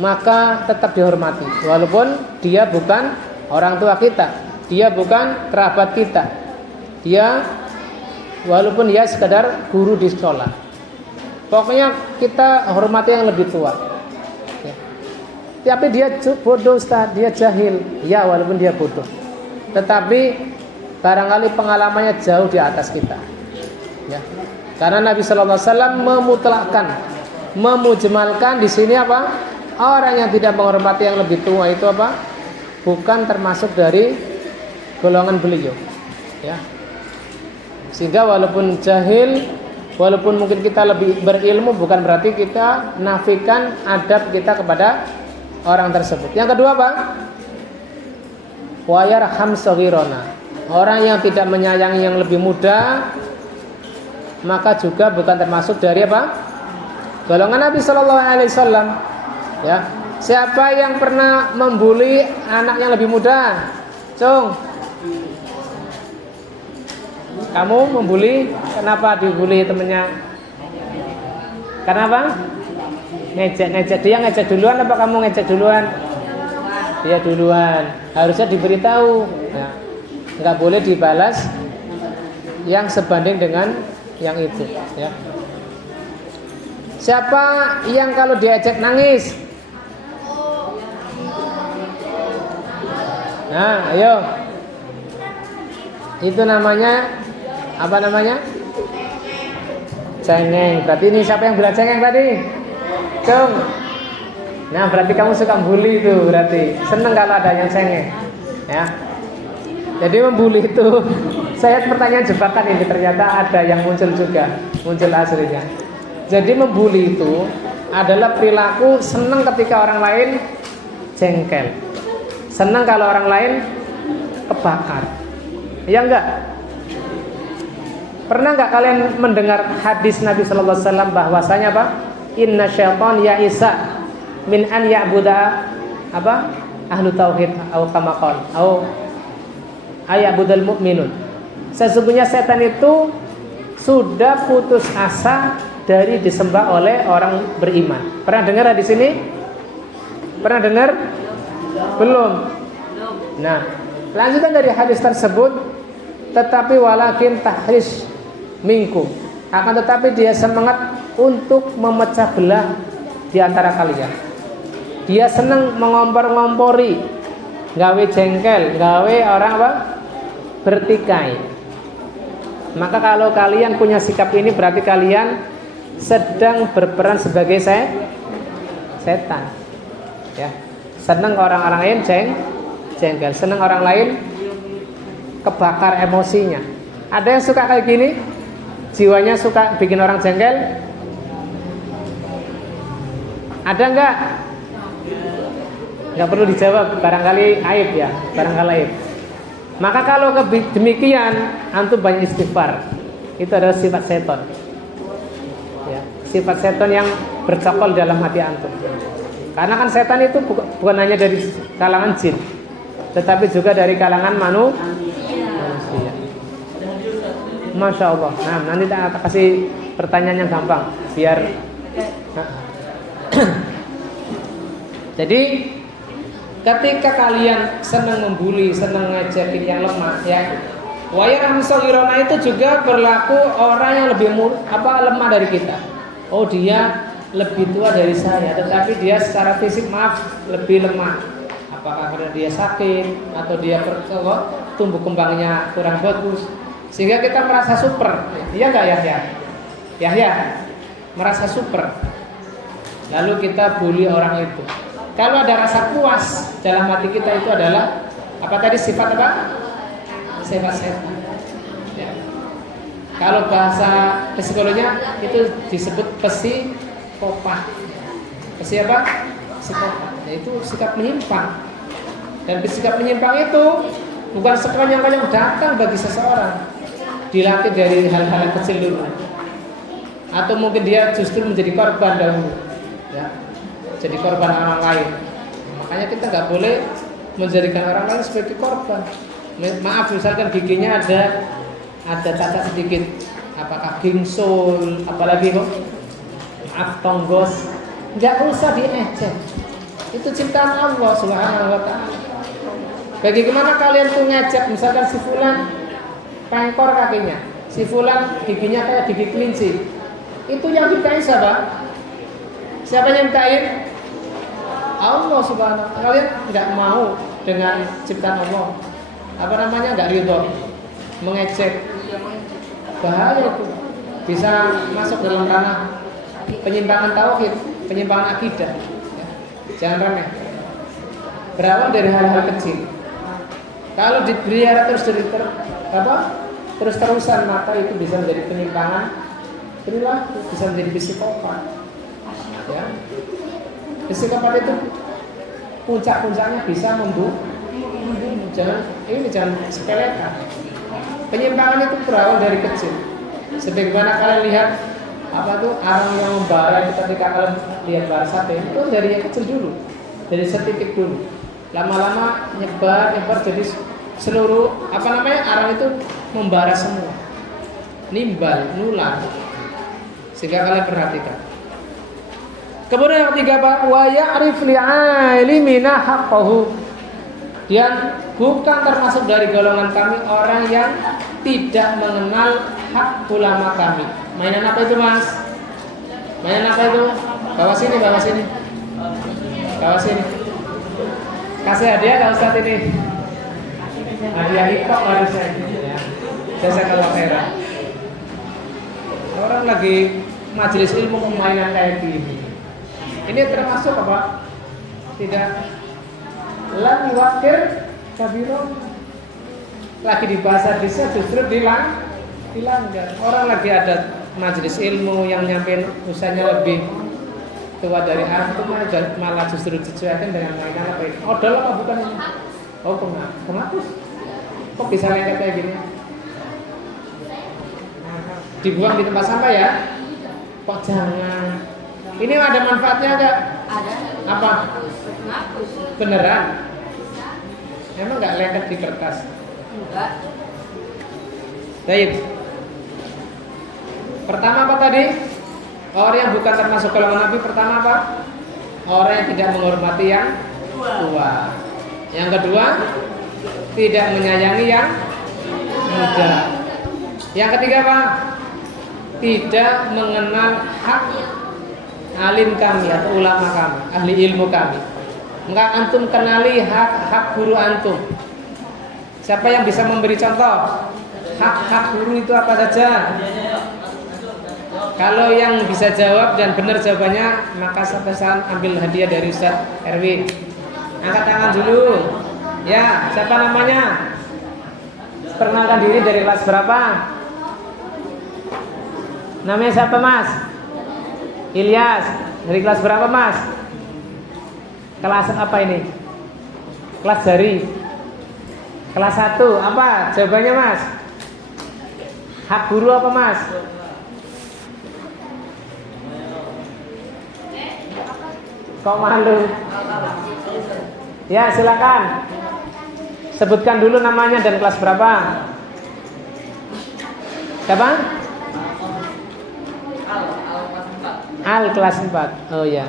maka tetap dihormati walaupun dia bukan orang tua kita, dia bukan kerabat kita, dia walaupun dia sekedar guru di sekolah. Pokoknya kita hormati yang lebih tua. Tapi dia bodoh Ustaz, dia jahil. Ya walaupun dia bodoh, tetapi barangkali pengalamannya jauh di atas kita, ya. Karena Nabi Sallallahu Alaihi Wasallam memutlakkan, memujmalkan di sini apa? Orang yang tidak menghormati yang lebih tua itu apa? Bukan termasuk dari golongan beliau, ya. Sehingga walaupun jahil, walaupun mungkin kita lebih berilmu, bukan berarti kita nafikan adab kita kepada orang tersebut. Yang kedua apa? Wa yarham saghirana. Orang yang tidak menyayangi yang lebih muda, maka juga bukan termasuk dari apa? Golongan Nabi Sallallahu Alaihi Wasallam. Ya, siapa yang pernah membuli anak yang lebih muda? Cung, kamu membuli? Kenapa dibully temennya? Kenapa? Ngejek. Dia ngejek duluan apa kamu ngejek duluan? Dia duluan. Harusnya diberitahu. Ya. Nggak boleh dibalas yang sebanding dengan yang itu, ya. Siapa yang kalau diajak nangis? Nah, ayo. Itu namanya apa namanya? Cengeng. Berarti ini siapa yang bilang cengeng tadi? Cung. Nah, berarti kamu suka bully itu, berarti seneng kalau ada yang cengeng, ya. Jadi membuli itu, saya pertanyaan jebakan ini ternyata ada yang muncul juga, muncul aslinya. Jadi membuli itu adalah perilaku seneng ketika orang lain jengkel, seneng kalau orang lain kebakar, ya enggak? Pernah nggak kalian mendengar hadis Nabi Sallallahu Alaihi Wasallam bahwasanya apa? Inna syaitan ya'isa min an ya'buda apa? Ahlu tauhid atau kamakon atau ayabudal mu'minun. Sesungguhnya setan itu sudah putus asa dari disembah oleh orang beriman. Pernah dengar hadis ini? Pernah dengar? Belum. Nah, lanjutan dari hadis tersebut, tetapi walakin tahris minkum, akan tetapi dia semangat untuk memecah belah di antara kalian. Dia senang mengompor-ngompori, gawe jengkel, gawe orang apa? Bertikai. Maka kalau kalian punya sikap ini berarti kalian sedang berperan sebagai setan. Ya. Senang orang-orang lain jengkel, senang orang lain kebakar emosinya. Ada yang suka kayak gini? Jiwanya suka bikin orang jengkel? Ada enggak? Enggak perlu dijawab, barangkali aib ya, barangkali aib. Maka kalau demikian, antum banyak istighfar. Itu adalah sifat setan. Ya, sifat setan yang bercokol dalam hati antum. Karena kan setan itu bukan hanya dari kalangan jin, tetapi juga dari kalangan manusia. Masya Allah. Nah, nanti kita kasih pertanyaan yang gampang biar. Jadi ketika kalian senang membuli, senang ngejekin yang lemah, ya, wayar musawirona itu juga berlaku orang yang lebih lemah dari kita. Oh, dia lebih tua dari saya, tetapi dia secara fisik lebih lemah. Apakah karena dia sakit atau dia tumbuh kembangnya kurang bagus, sehingga kita merasa super. Iya nggak Yahya? Yahya merasa super. Lalu kita bully orang itu. Kalau ada rasa puas dalam hati kita, itu adalah apa tadi, sifat apa? Sifat setan. Ya. Kalau bahasa psikologinya itu disebut psikopat. Apa? Psikopat. Yaitu sikap menyimpang. Dan sikap menyimpang itu bukan sekonyong-konyong datang bagi seseorang. Dilatih dari hal-hal kecil dulu. Atau mungkin dia justru menjadi korban dahulu. Ya. Jadi korban orang lain. Makanya kita nggak boleh menjadikan orang lain sebagai korban. Maaf, misalkan giginya ada cacat sedikit, apakah gingsul, apalagi maaf tonggos, nggak usah diejek. Itu ciptaan Allah Subhanahu wa Ta'ala. Bagaimana kalian tuh ngejek, misalkan si fulan pengkor kakinya, si fulan giginya kayak gigi kelinci, itu yang ditain siapa? Siapa yang ditain? Allah Subhanahu wa Ta'ala. Kalian nggak mau dengan ciptaan Allah, apa namanya, nggak ridho, mengejek, bahaya itu, bisa masuk dalam ranah penyimpangan tauhid, penyimpangan akidah. Ya. Jangan remeh. Berawal dari hal-hal kecil. Kalau dipelihara terus-terusan, maka itu bisa menjadi penyimpangan perilaku, bisa menjadi psikopat. Ya. Psikopat itu puncak-puncaknya bisa membunuh. Jangan sepelekan. Penyimpangan itu berawal dari kecil. Sebagaimana kalian lihat apa tuh arang yang membara itu, ketika kalian lihat bara sate itu dari yang kecil dulu, dari setitik dulu. Lama-lama nyebar jadi seluruh arang itu membara semua, nimbal, nular. Sehingga kalian perhatikan. Kemudian yang ketiga, Pak, wa ya'rif li'alimina haqqahu. Dan bukan termasuk dari golongan kami orang yang tidak mengenal hak ulama kami. Mainan apa itu, Mas? Mainan apa itu? Bawa sini. Kasih hadiah kalau saat ini. Hadiah hipok harusnya. Ya. Jasa kalau merah. Orang lagi majelis ilmu mainan kayak gini. Ini termasuk apa? Tidak. Lam wakir kabiro. Lagi di bahasa desa justru dilanggar. Orang lagi ada majelis ilmu yang nyampein usahanya lebih tua dari antum, malah justru dicuekin dengan mainan apa ini? Odol apa bukan ini? Oh, penghapus. Kok bisa lengket kayak gini? Nah, dibuang di tempat sampah ya. Kok jangan? Ini ada manfaatnya enggak? Ada. Apa? Ngapus. Beneran? Emang nggak leket di kertas? Enggak. Baik. Pertama apa tadi? Orang yang bukan termasuk golongan Nabi. Pertama apa? Orang yang tidak menghormati yang tua. Yang kedua, tidak menyayangi yang muda. Yang ketiga apa? Tidak mengenal hak alim kami atau ulama kami, ahli ilmu kami. Enggak antum kenali hak guru antum. Siapa yang bisa memberi contoh? Hak guru itu apa saja? Kalau yang bisa jawab dan benar jawabannya, maka saya ambil hadiah dari Ustaz Erwin. Angkat tangan dulu. Ya, siapa namanya? Perkenalkan diri, dari kelas berapa? Namanya siapa, Mas? Ilyas. Dari kelas berapa, Mas? Kelas apa ini? Kelas dari. Kelas 1. Apa jawabannya, Mas? Hak guru apa, Mas? Kok malu? Ya, silakan. Sebutkan dulu namanya dan kelas berapa? Siapa? Al, kelas 4. Oh ya.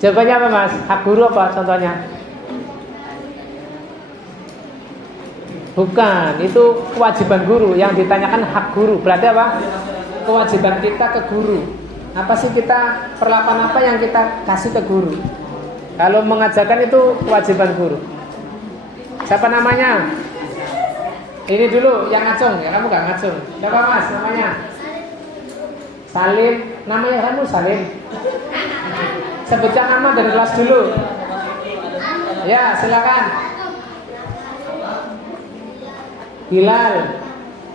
Jawabannya apa, Mas? Hak guru apa contohnya? Bukan, itu kewajiban guru. Yang ditanyakan hak guru. Berarti apa? Kewajiban kita ke guru. Apa sih kita, perlakuan apa yang kita kasih ke guru? Kalau mengajarkan itu kewajiban guru. Siapa namanya? Ini dulu yang ngacung, ya kamu gak ngacung. Siapa, Mas namanya? Salim. Namanya kamu Salim. Sebutkan nama dari kelas dulu. Ya, silakan. Bilal,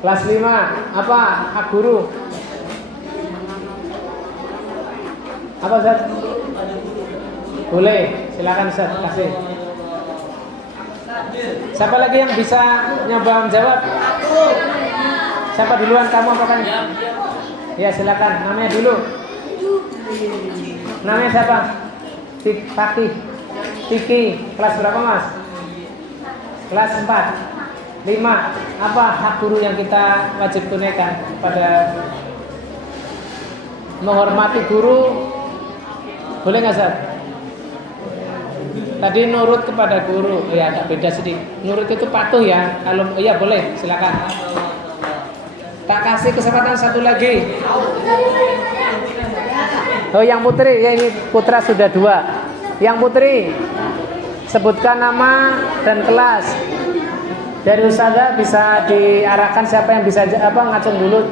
kelas 5. Apa hak guru? Apa, Ustaz? Boleh, silakan Ustaz, kasih. Siapa lagi yang bisa nyoba menjawab? Siapa duluan, kamu apa kan? Ya, silakan. Namanya dulu. Namanya siapa? Fakih. Tiki. Kelas berapa, Mas? Kelas 4. 5. Apa hak guru yang kita wajib tunaikan pada menghormati guru? Boleh nggak, Ustaz? Tadi nurut kepada guru. Oh ya, agak beda sedikit. Nurut itu patuh ya. Kalau iya boleh, silakan. Tak kasih kesempatan satu lagi. Oh, yang putri. Ya, ini putra sudah 2. Yang putri, sebutkan nama dan kelas. Dari Ustazah bisa diarahkan siapa yang bisa ngacung dulu.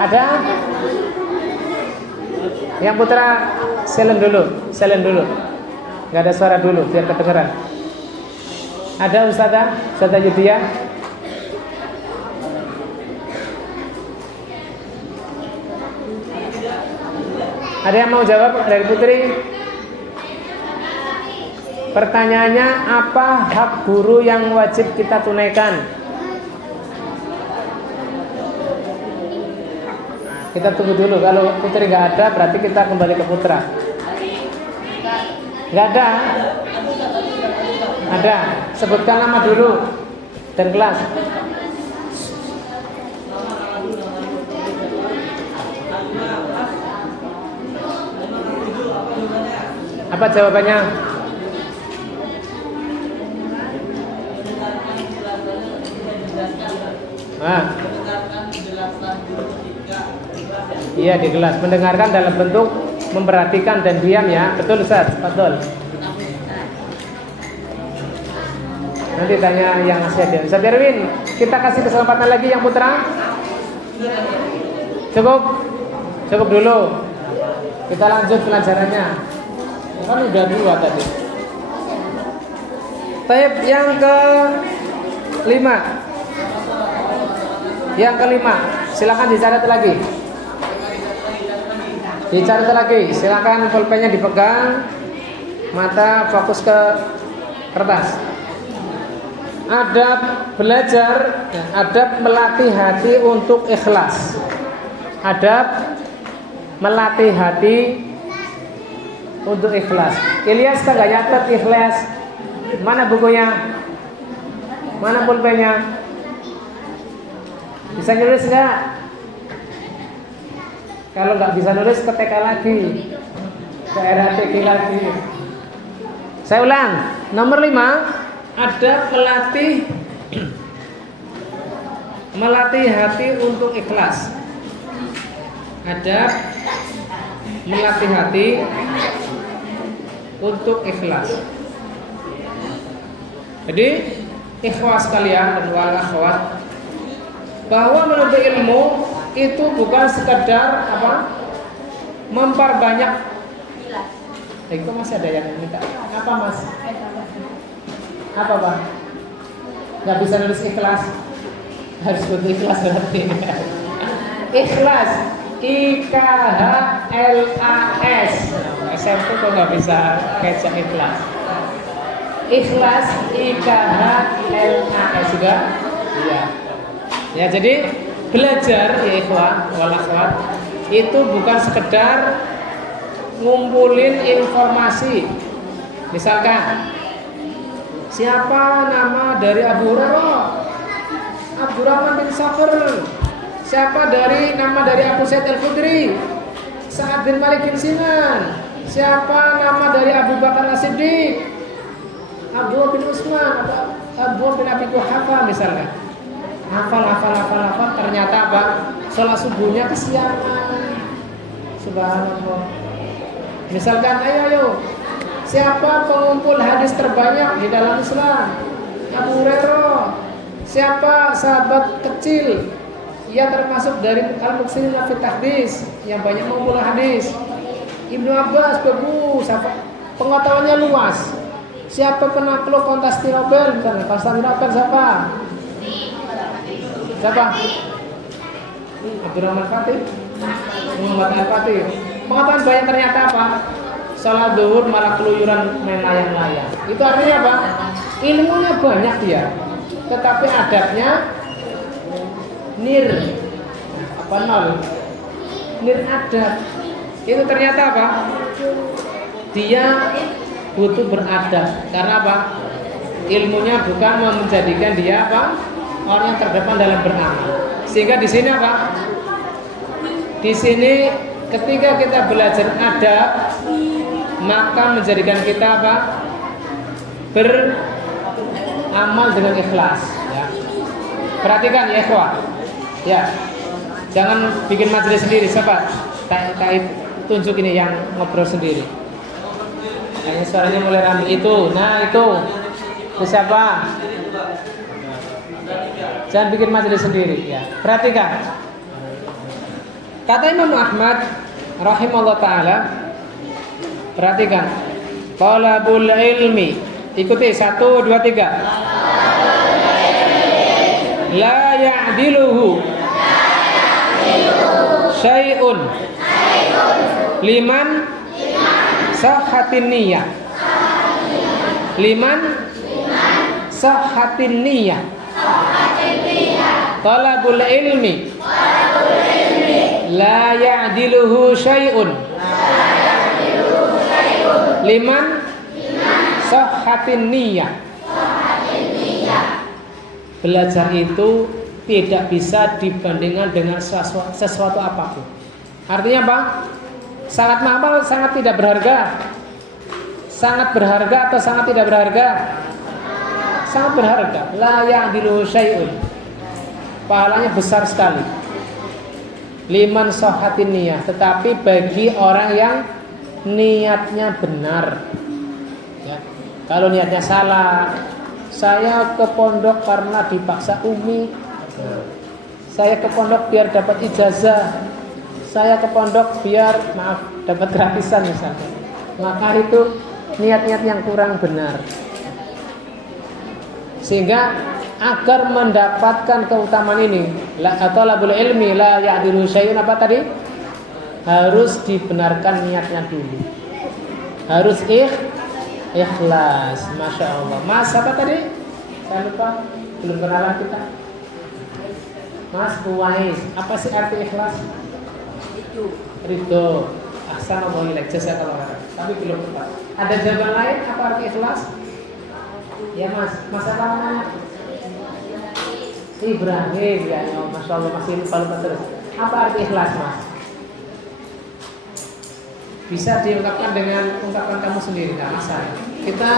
Ada? Yang putra silent dulu. Gak ada suara dulu biar kedengeran. Ada Ustazah Yudia? Ada yang mau jawab dari putri? Pertanyaannya, apa hak guru yang wajib kita tunaikan? Kita tunggu dulu. Kalau putri nggak ada, berarti kita kembali ke putra. Nggak ada? Ada. Sebutkan nama dulu dan kelas. Apa jawabannya? Iya, di kelas. Mendengarkan dalam bentuk memperhatikan dan diam ya. Betul, Ustaz? Betul. Nanti tanya yang ngasih hadiah. Ustaz Erwin, kita kasih kesempatan lagi yang putra. Cukup dulu. Kita lanjut pelajarannya. Kan udah 2 tadi. Tab yang ke-5. Yang ke-5, silakan dicatat lagi. Dicatat lagi, silakan pulpennya dipegang, mata fokus ke kertas. Adab belajar, adab melatih hati untuk ikhlas. adab melatih hati untuk ikhlas. Ilyas kagak nyatet ikhlas. Mana bukunya? Mana pulpennya? Bisa nulis nggak? Kalau nggak bisa nulis ke TK lagi, ke RHTG lagi. Saya ulang, nomor 5, adab melatih hati untuk ikhlas. Adab melatih hati untuk ikhlas. Jadi ikhwas kalian dan wal akhwat, bahwa menuntut ilmu itu bukan sekedar memperbanyak. Itu masih ada yang minta. Apa mas? Apa bang? Gak bisa nulis ikhlas. Harus butuh ikhlas berarti. Ikhlas. IKHLAS. SMP kok gak bisa kecak ikhlas. Ikhlas IKHLAS juga. Iya. Ya, jadi belajar ya ikhwan wal akhwat itu bukan sekedar ngumpulin informasi. Misalkan siapa nama dari Abu Hurairah? Abdurrahman bin Sakhr. Siapa nama dari Abu Sa'id Al-Khudri? Sa'ad bin Malik bin Sinan. Siapa nama dari Abu Bakar As-Siddiq? Abdullah bin Utsman atau Abdullah bin Abi Quhafa misalnya. Hafal, ternyata apa? Sholat subuhnya kesiangan. Subhanallah. Misalkan, ayo, siapa pengumpul hadis terbanyak di dalam Islam? Abu Hurairah. Siapa sahabat kecil? Ia termasuk dari al-muksirin fi tahdis yang banyak mengumpul hadis. Ibnu Abbas bagus, pengetahuannya luas. Siapa penakluk Konstantinopel? Misalnya Konstantinopel siapa? Siapa? Abdurrahman Fatih. Muhammad Al-Fatih. Pengetahuan banyak ternyata apa? Salat zuhur malah keluyuran main layang-layang. Itu artinya apa? Ilmunya banyak dia, tetapi adabnya nol. Nir adab. Itu ternyata apa? Dia butuh beradab. Karena apa? Ilmunya bukan menjadikan dia orang yang terdepan dalam beramal. Sehingga di sini apa? Di sini ketika kita belajar adab, maka menjadikan kita beramal dengan ikhlas. Ya. Perhatikan ya, ikhwah. Ya, jangan bikin majelis sendiri. Siapa? Tunjuk ini yang ngobrol sendiri. Kayaknya suaranya mulai ramai itu. Nah itu siapa? Jangan bikin majelis sendiri ya. Perhatikan. Kata Imam Ahmad rahimahullah taala, perhatikan. Talabul ilmi. Ikuti 1 2 3. La ya'diluhu syai'un liman sahhatin niyyah. Liman sahhatin niyyah. Talabul ilmi la ya'diluhu syai'un liman sahhatin niyyah. Belajar itu tidak bisa dibandingkan dengan sesuatu apapun. Artinya apa? Sangat mahal, sangat tidak berharga. Sangat berharga atau sangat tidak berharga? Sangat berharga. La ya'diluhu syai'un. Pahalanya besar sekali. Liman sahhatin niyyah, tetapi bagi orang yang niatnya benar. Ya. Kalau niatnya salah, saya ke pondok karena dipaksa umi. Saya ke pondok biar dapat ijazah. Saya ke pondok biar dapat gratisan misalnya. Maka itu niat-niat yang kurang benar. Sehingga agar mendapatkan keutamaan ini, talabul ilmi la ya'dilu syai'un, apa tadi? Harus dibenarkan niatnya dulu. Harus ikhlas. Masya Allah. Mas apa tadi? Saya lupa. Belum kenalan kita. Mas Uwais. Apa sih arti ikhlas? Ridho. Ahsanallahu ilaik, jazakallahu khairan. Tapi belum tepat. Ada jawaban lain apa arti ikhlas? Ya Mas, Mas apa namanya? Ibrahim, ya, Masya Allah masih lupa terus. Apa arti ikhlas Mas? Bisa diungkapkan dengan ungkapan kamu sendiri, nggak masalah. Kita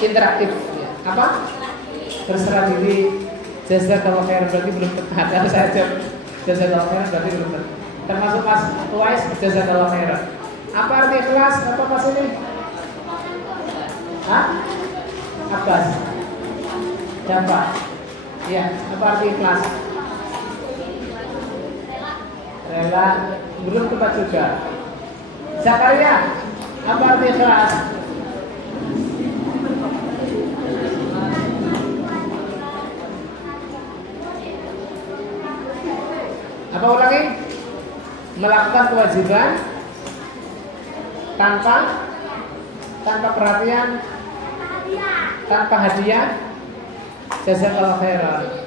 interaktif, ya. Apa? Berserah diri. Jazakallahu khairan berarti belum tepat. Harus saya jawab. Jazakallahu khairan berarti belum tepat. Termasuk Mas Uwais, jazakallahu khairan. Apa arti ikhlas? Apa Mas ini? Hah? Abbas. Siapa? Ya, apa arti ikhlas? Rela. Belum tepat juga. Zakaria, apa arti ikhlas? Apa ulangi? Melakukan kewajiban tanpa perhatian, tanpa hadiah. Jazakallahu khairan.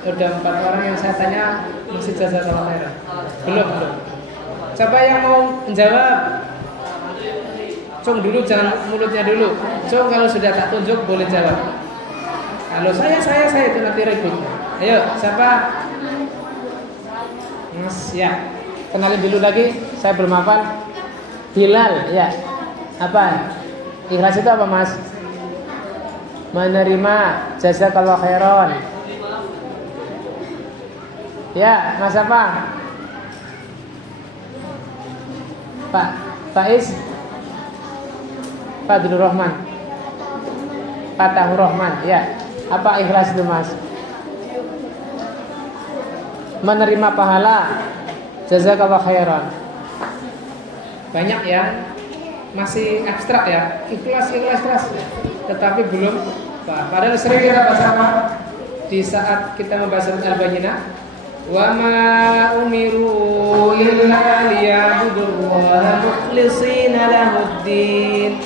Sudah 4 orang yang saya tanya masih jazakallahu khairan. Belum. Siapa yang mau menjawab? Cung dulu, jangan mulutnya dulu. Cung kalau sudah tak tunjuk boleh jawab. Kalau saya itu nanti ribut. Ayo, siapa? Mas, ya. Kenalin dulu lagi, saya belum hafal. Bilal, ya. Apa? Ikhlas itu apa, Mas? Menerima, jazakallahu khairan. Ya, Mas apa? Pak Faiz, Fadlur Rahman, Fatahur Rahman, ya. Apa ikhlas itu Mas? Menerima pahala, jazakallahu khairan. Banyak ya, masih abstrak ya, ikhlas. Tetapi belum, padahal sering kita bahas apa? Di saat kita membahas Al-Bayyinah, wa ma umiru illa liya'budullaha mukhlishina lahuddin.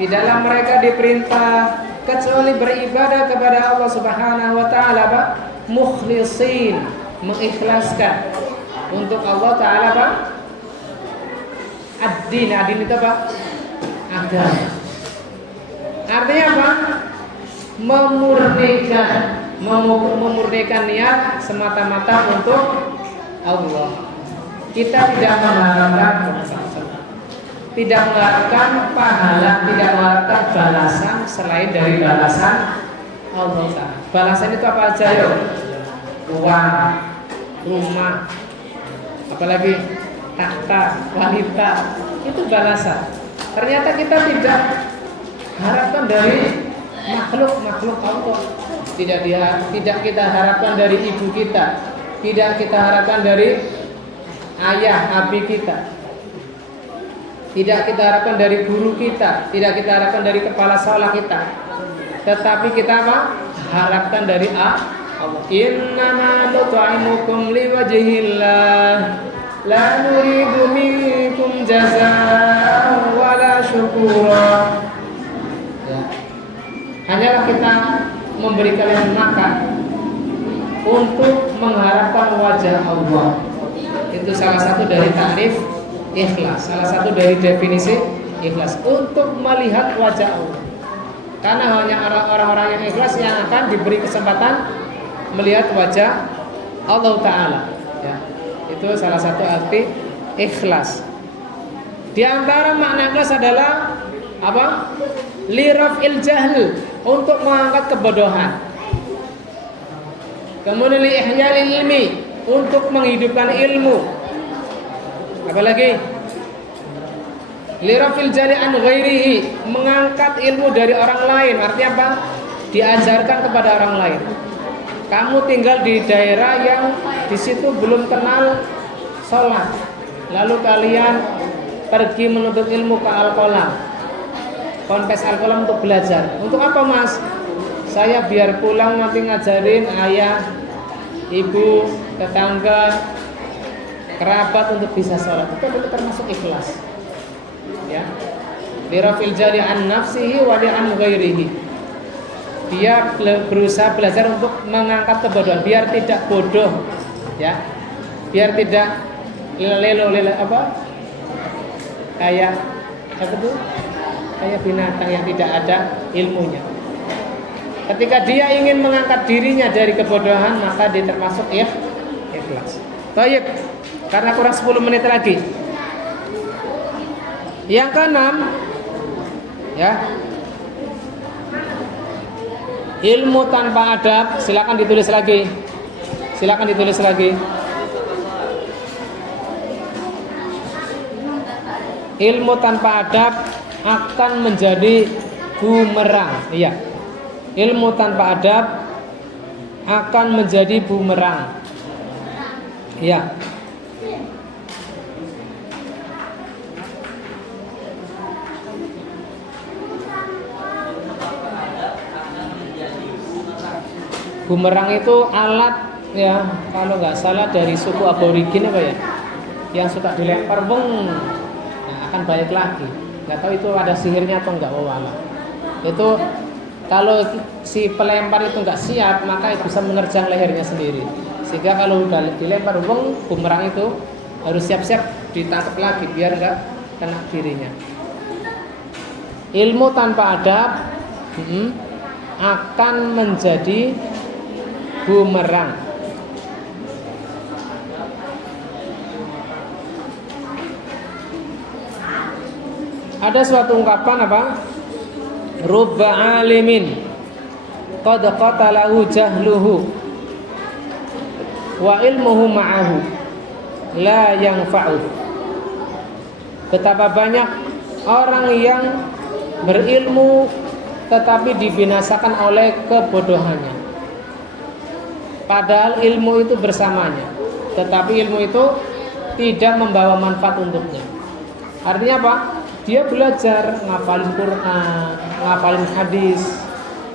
Tidaklah mereka diperintah kecuali beribadah kepada Allah Subhanahu wa taala, Pak. Mukhlishin, mengikhlaskan untuk Allah taala, Pak. Ad-din itu Pak, agama. Artinya apa? Memurnikan niat semata-mata untuk Allah. Kita tidak mengharapkan pahala, tidak mengharapkan balasan selain dari balasan Allah Ta'ala. Balasan itu apa aja ya? Uang, rumah, apalagi tahta, wanita, itu balasan. Ternyata kita tidak harapkan dari makhluk Allah. Tidak kita harapkan dari ibu kita, tidak kita harapkan dari ayah, abi kita, tidak kita harapkan dari guru kita, tidak kita harapkan dari kepala sekolah kita, tetapi kita apa? Harapkan dari Allah. Innama nut'imukum liwajhillah la nuridu minkum jazaa'an wala syukura. Ya. Hanyalah kita memberi kalian makan untuk mengharapkan wajah Allah. Itu salah satu dari takrif ikhlas, salah satu dari definisi ikhlas, untuk melihat wajah Allah. Karena hanya orang-orang yang ikhlas yang akan diberi kesempatan melihat wajah Allah Ta'ala, ya. Itu salah satu arti ikhlas. Di antara makna ikhlas adalah apa? Liraf'il jahl, untuk mengangkat kebodohan. Kemudian li ihya'il ilmi, untuk menghidupkan ilmu. Apalagi liraf'il jali an ghairihi, mengangkat ilmu dari orang lain. Artinya apa? Diajarkan kepada orang lain. Kamu tinggal di daerah yang di situ belum kenal sholat, lalu kalian pergi menuntut ilmu ke Al-Qalam, kontes Al-Qalam untuk belajar. Untuk apa Mas? Saya biar pulang nanti ngajarin ayah, ibu, tetangga, kerabat untuk bisa sholat. Itu termasuk ikhlas, ya. Lirafil jari an nafsihi wa li an ghairihi. Dia berusaha belajar untuk mengangkat kebodohan, biar tidak bodoh, ya. Biar tidak lelo apa? Kayak apa tuh? Kayak binatang yang tidak ada ilmunya. Ketika dia ingin mengangkat dirinya dari kebodohan, maka dia termasuk ikhlas. Baik, karena kurang 10 menit lagi. Yang keenam, ya, ilmu tanpa adab. Silakan ditulis lagi. Silakan ditulis lagi. Ilmu tanpa adab akan menjadi bumerang. Iya. Ilmu tanpa adab akan menjadi bumerang. Iya. Bumerang itu alat, ya, kalau nggak salah dari suku aborigin apa ya, yang suka dilempar beng, nah, akan balik lagi. Nggak tahu itu ada sihirnya atau nggak, wala. Itu kalau si pelempar itu nggak siap, maka itu bisa menerjang lehernya sendiri. Sehingga kalau udah dilempar beng, bumerang itu harus siap-siap ditangkap lagi biar nggak kena dirinya. Ilmu tanpa adab akan menjadi bumerang. Ada suatu ungkapan apa? Rubba alimin qad qatalahu jahluhu wa ilmuhu ma'ahu la yanfa'u. Betapa banyak orang yang berilmu tetapi dibinasakan oleh kebodohannya. Padahal ilmu itu bersamanya, tetapi ilmu itu tidak membawa manfaat untuknya. Artinya apa? Dia belajar ngapalin Quran, ngapalin hadis,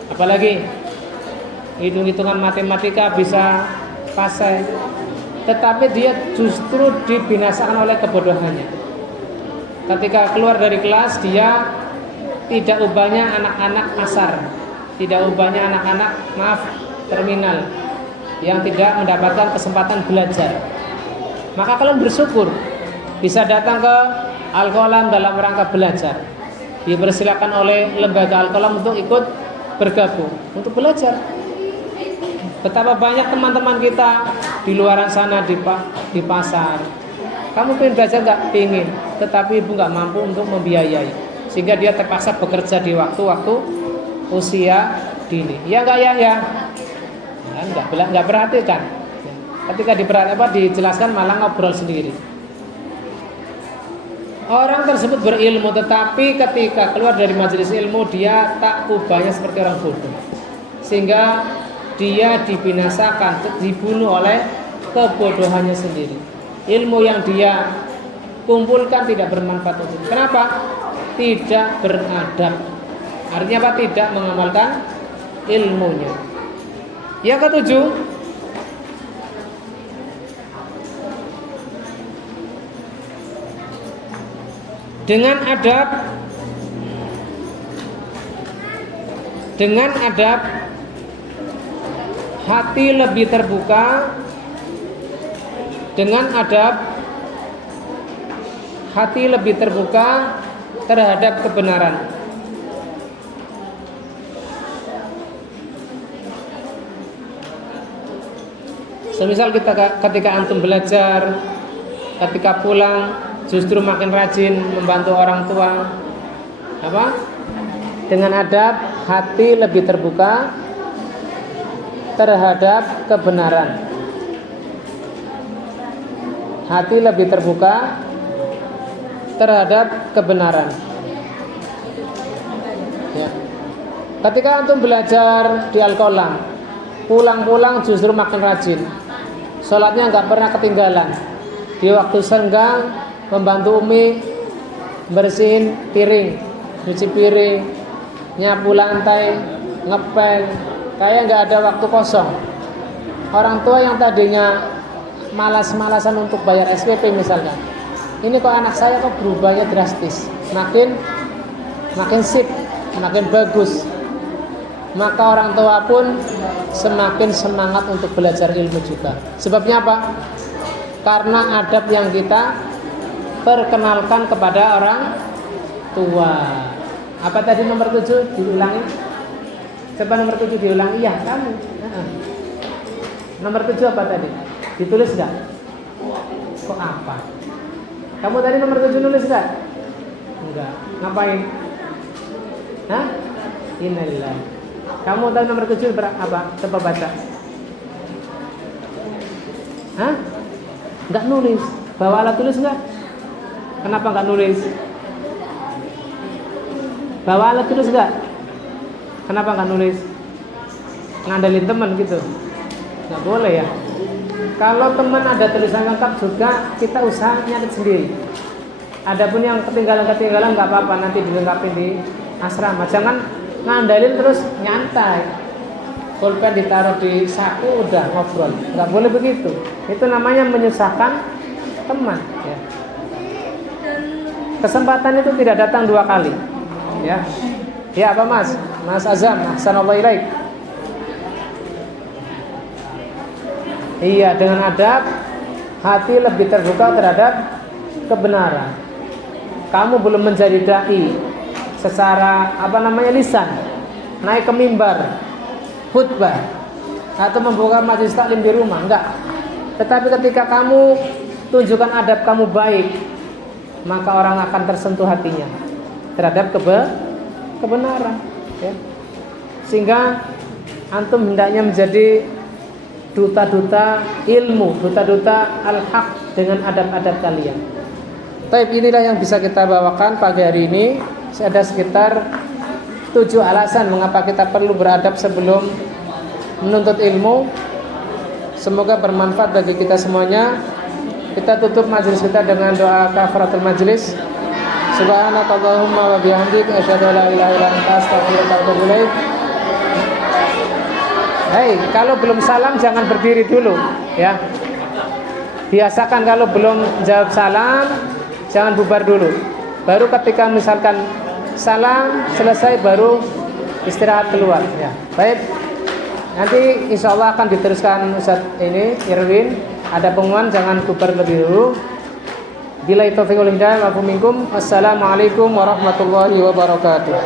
apalagi hitung-hitungan matematika bisa fasih, tetapi dia justru dibinasakan oleh kebodohannya. Ketika keluar dari kelas, dia tidak ubahnya anak-anak pasar, tidak ubahnya anak-anak terminal yang tidak mendapatkan kesempatan belajar. Maka kalian bersyukur bisa datang ke Al-Qalam dalam rangka belajar. Dipersilakan oleh lembaga Al-Qalam untuk ikut bergabung untuk belajar. Betapa banyak teman-teman kita di luar sana di pasar. Kamu pengen belajar nggak? Pengen, tetapi ibu nggak mampu untuk membiayai, sehingga dia terpaksa bekerja di waktu-waktu usia dini. Ya nggak ya? Nggak perhatikan. Ketika dijelaskan malah ngobrol sendiri. Orang tersebut berilmu, tetapi ketika keluar dari majelis ilmu dia tak ubahnya seperti orang bodoh, sehingga dia dibinasakan, dibunuh oleh kebodohannya sendiri. Ilmu yang dia kumpulkan tidak bermanfaat untuk. Kenapa? Tidak beradab. Artinya apa? Tidak mengamalkan ilmunya. Yang ketujuh, dengan adab hati lebih terbuka. Dengan adab hati lebih terbuka terhadap kebenaran. Semisal ketika antum belajar, ketika pulang justru makin rajin membantu orang tua, apa? Dengan adab hati lebih terbuka terhadap kebenaran. Hati lebih terbuka terhadap kebenaran. Ya. Ketika antum belajar di Al-Qalam, pulang-pulang justru makin rajin. Sholatnya nggak pernah ketinggalan. Di waktu senggang membantu umi bersihin piring, cuci piring, nyapu lantai, ngepel, kayak nggak ada waktu kosong. Orang tua yang tadinya malas-malasan untuk bayar SPP misalkan, ini kok anak saya kok berubahnya drastis, makin sip, makin bagus. Maka orang tua pun semakin semangat untuk belajar ilmu juga. Sebabnya apa? karena adab yang kita perkenalkan kepada orang tua. Apa tadi nomor 7 diulangi? Coba nomor 7 diulangi. Ya, kamu. Nomor 7 apa tadi? Ditulis enggak? Kok apa? Kamu tadi nomor 7 nulis enggak? Enggak. Ngapain? Hah? Innalillah. Kamu tahu nomor 7 apa? Coba baca. Hah? Enggak nulis. Bawa alat tulis enggak? Kenapa enggak nulis? Bawa alat tulis enggak? Kenapa enggak nulis? Ngandelin teman gitu. Enggak boleh ya. Kalau teman ada tulisan lengkap juga, kita usaha nyatet sendiri. Adapun yang ketinggalan enggak apa-apa, nanti dilengkapi di asrama. Jangan ngandalin terus nyantai. Pulpen ditaruh di saku udah ngobrol. Enggak boleh begitu. Itu namanya menyusahkan teman, ya. Kesempatan itu tidak datang 2 kali. Ya. Ya, apa Mas? Mas Azam, ahsanallahu ilaik. Iya, dengan adab hati lebih terbuka terhadap kebenaran. Kamu belum menjadi dai secara lisan, naik ke mimbar, khutbah atau membuka majelis taklim di rumah, enggak. Tetapi ketika kamu tunjukkan adab kamu baik, maka orang akan tersentuh hatinya terhadap kebenaran, ya. Sehingga antum hendaknya menjadi duta-duta ilmu, duta-duta al-haq dengan adab-adab kalian. Baik, inilah yang bisa kita bawakan pagi hari ini. Ada sekitar 7 alasan mengapa kita perlu beradab sebelum menuntut ilmu. Semoga bermanfaat bagi kita semuanya. Kita tutup majelis kita dengan doa kafaratul majelis. Subhanakallahumma wa bihamdika asyhadu an la ilaha illa anta astaghfiruka wa atubu ilaik. Hei, kalau belum salam jangan berdiri dulu, ya. Biasakan kalau belum jawab salam jangan bubar dulu. Baru ketika misalkan salam selesai baru istirahat keluar, ya. Baik. Nanti insya Allah akan diteruskan Ustaz ini Irwin. Ada pengumuman, jangan bubar lebih dulu. Billahi taufiq wal hidayah. Wassalamualaikum warahmatullahi wabarakatuh.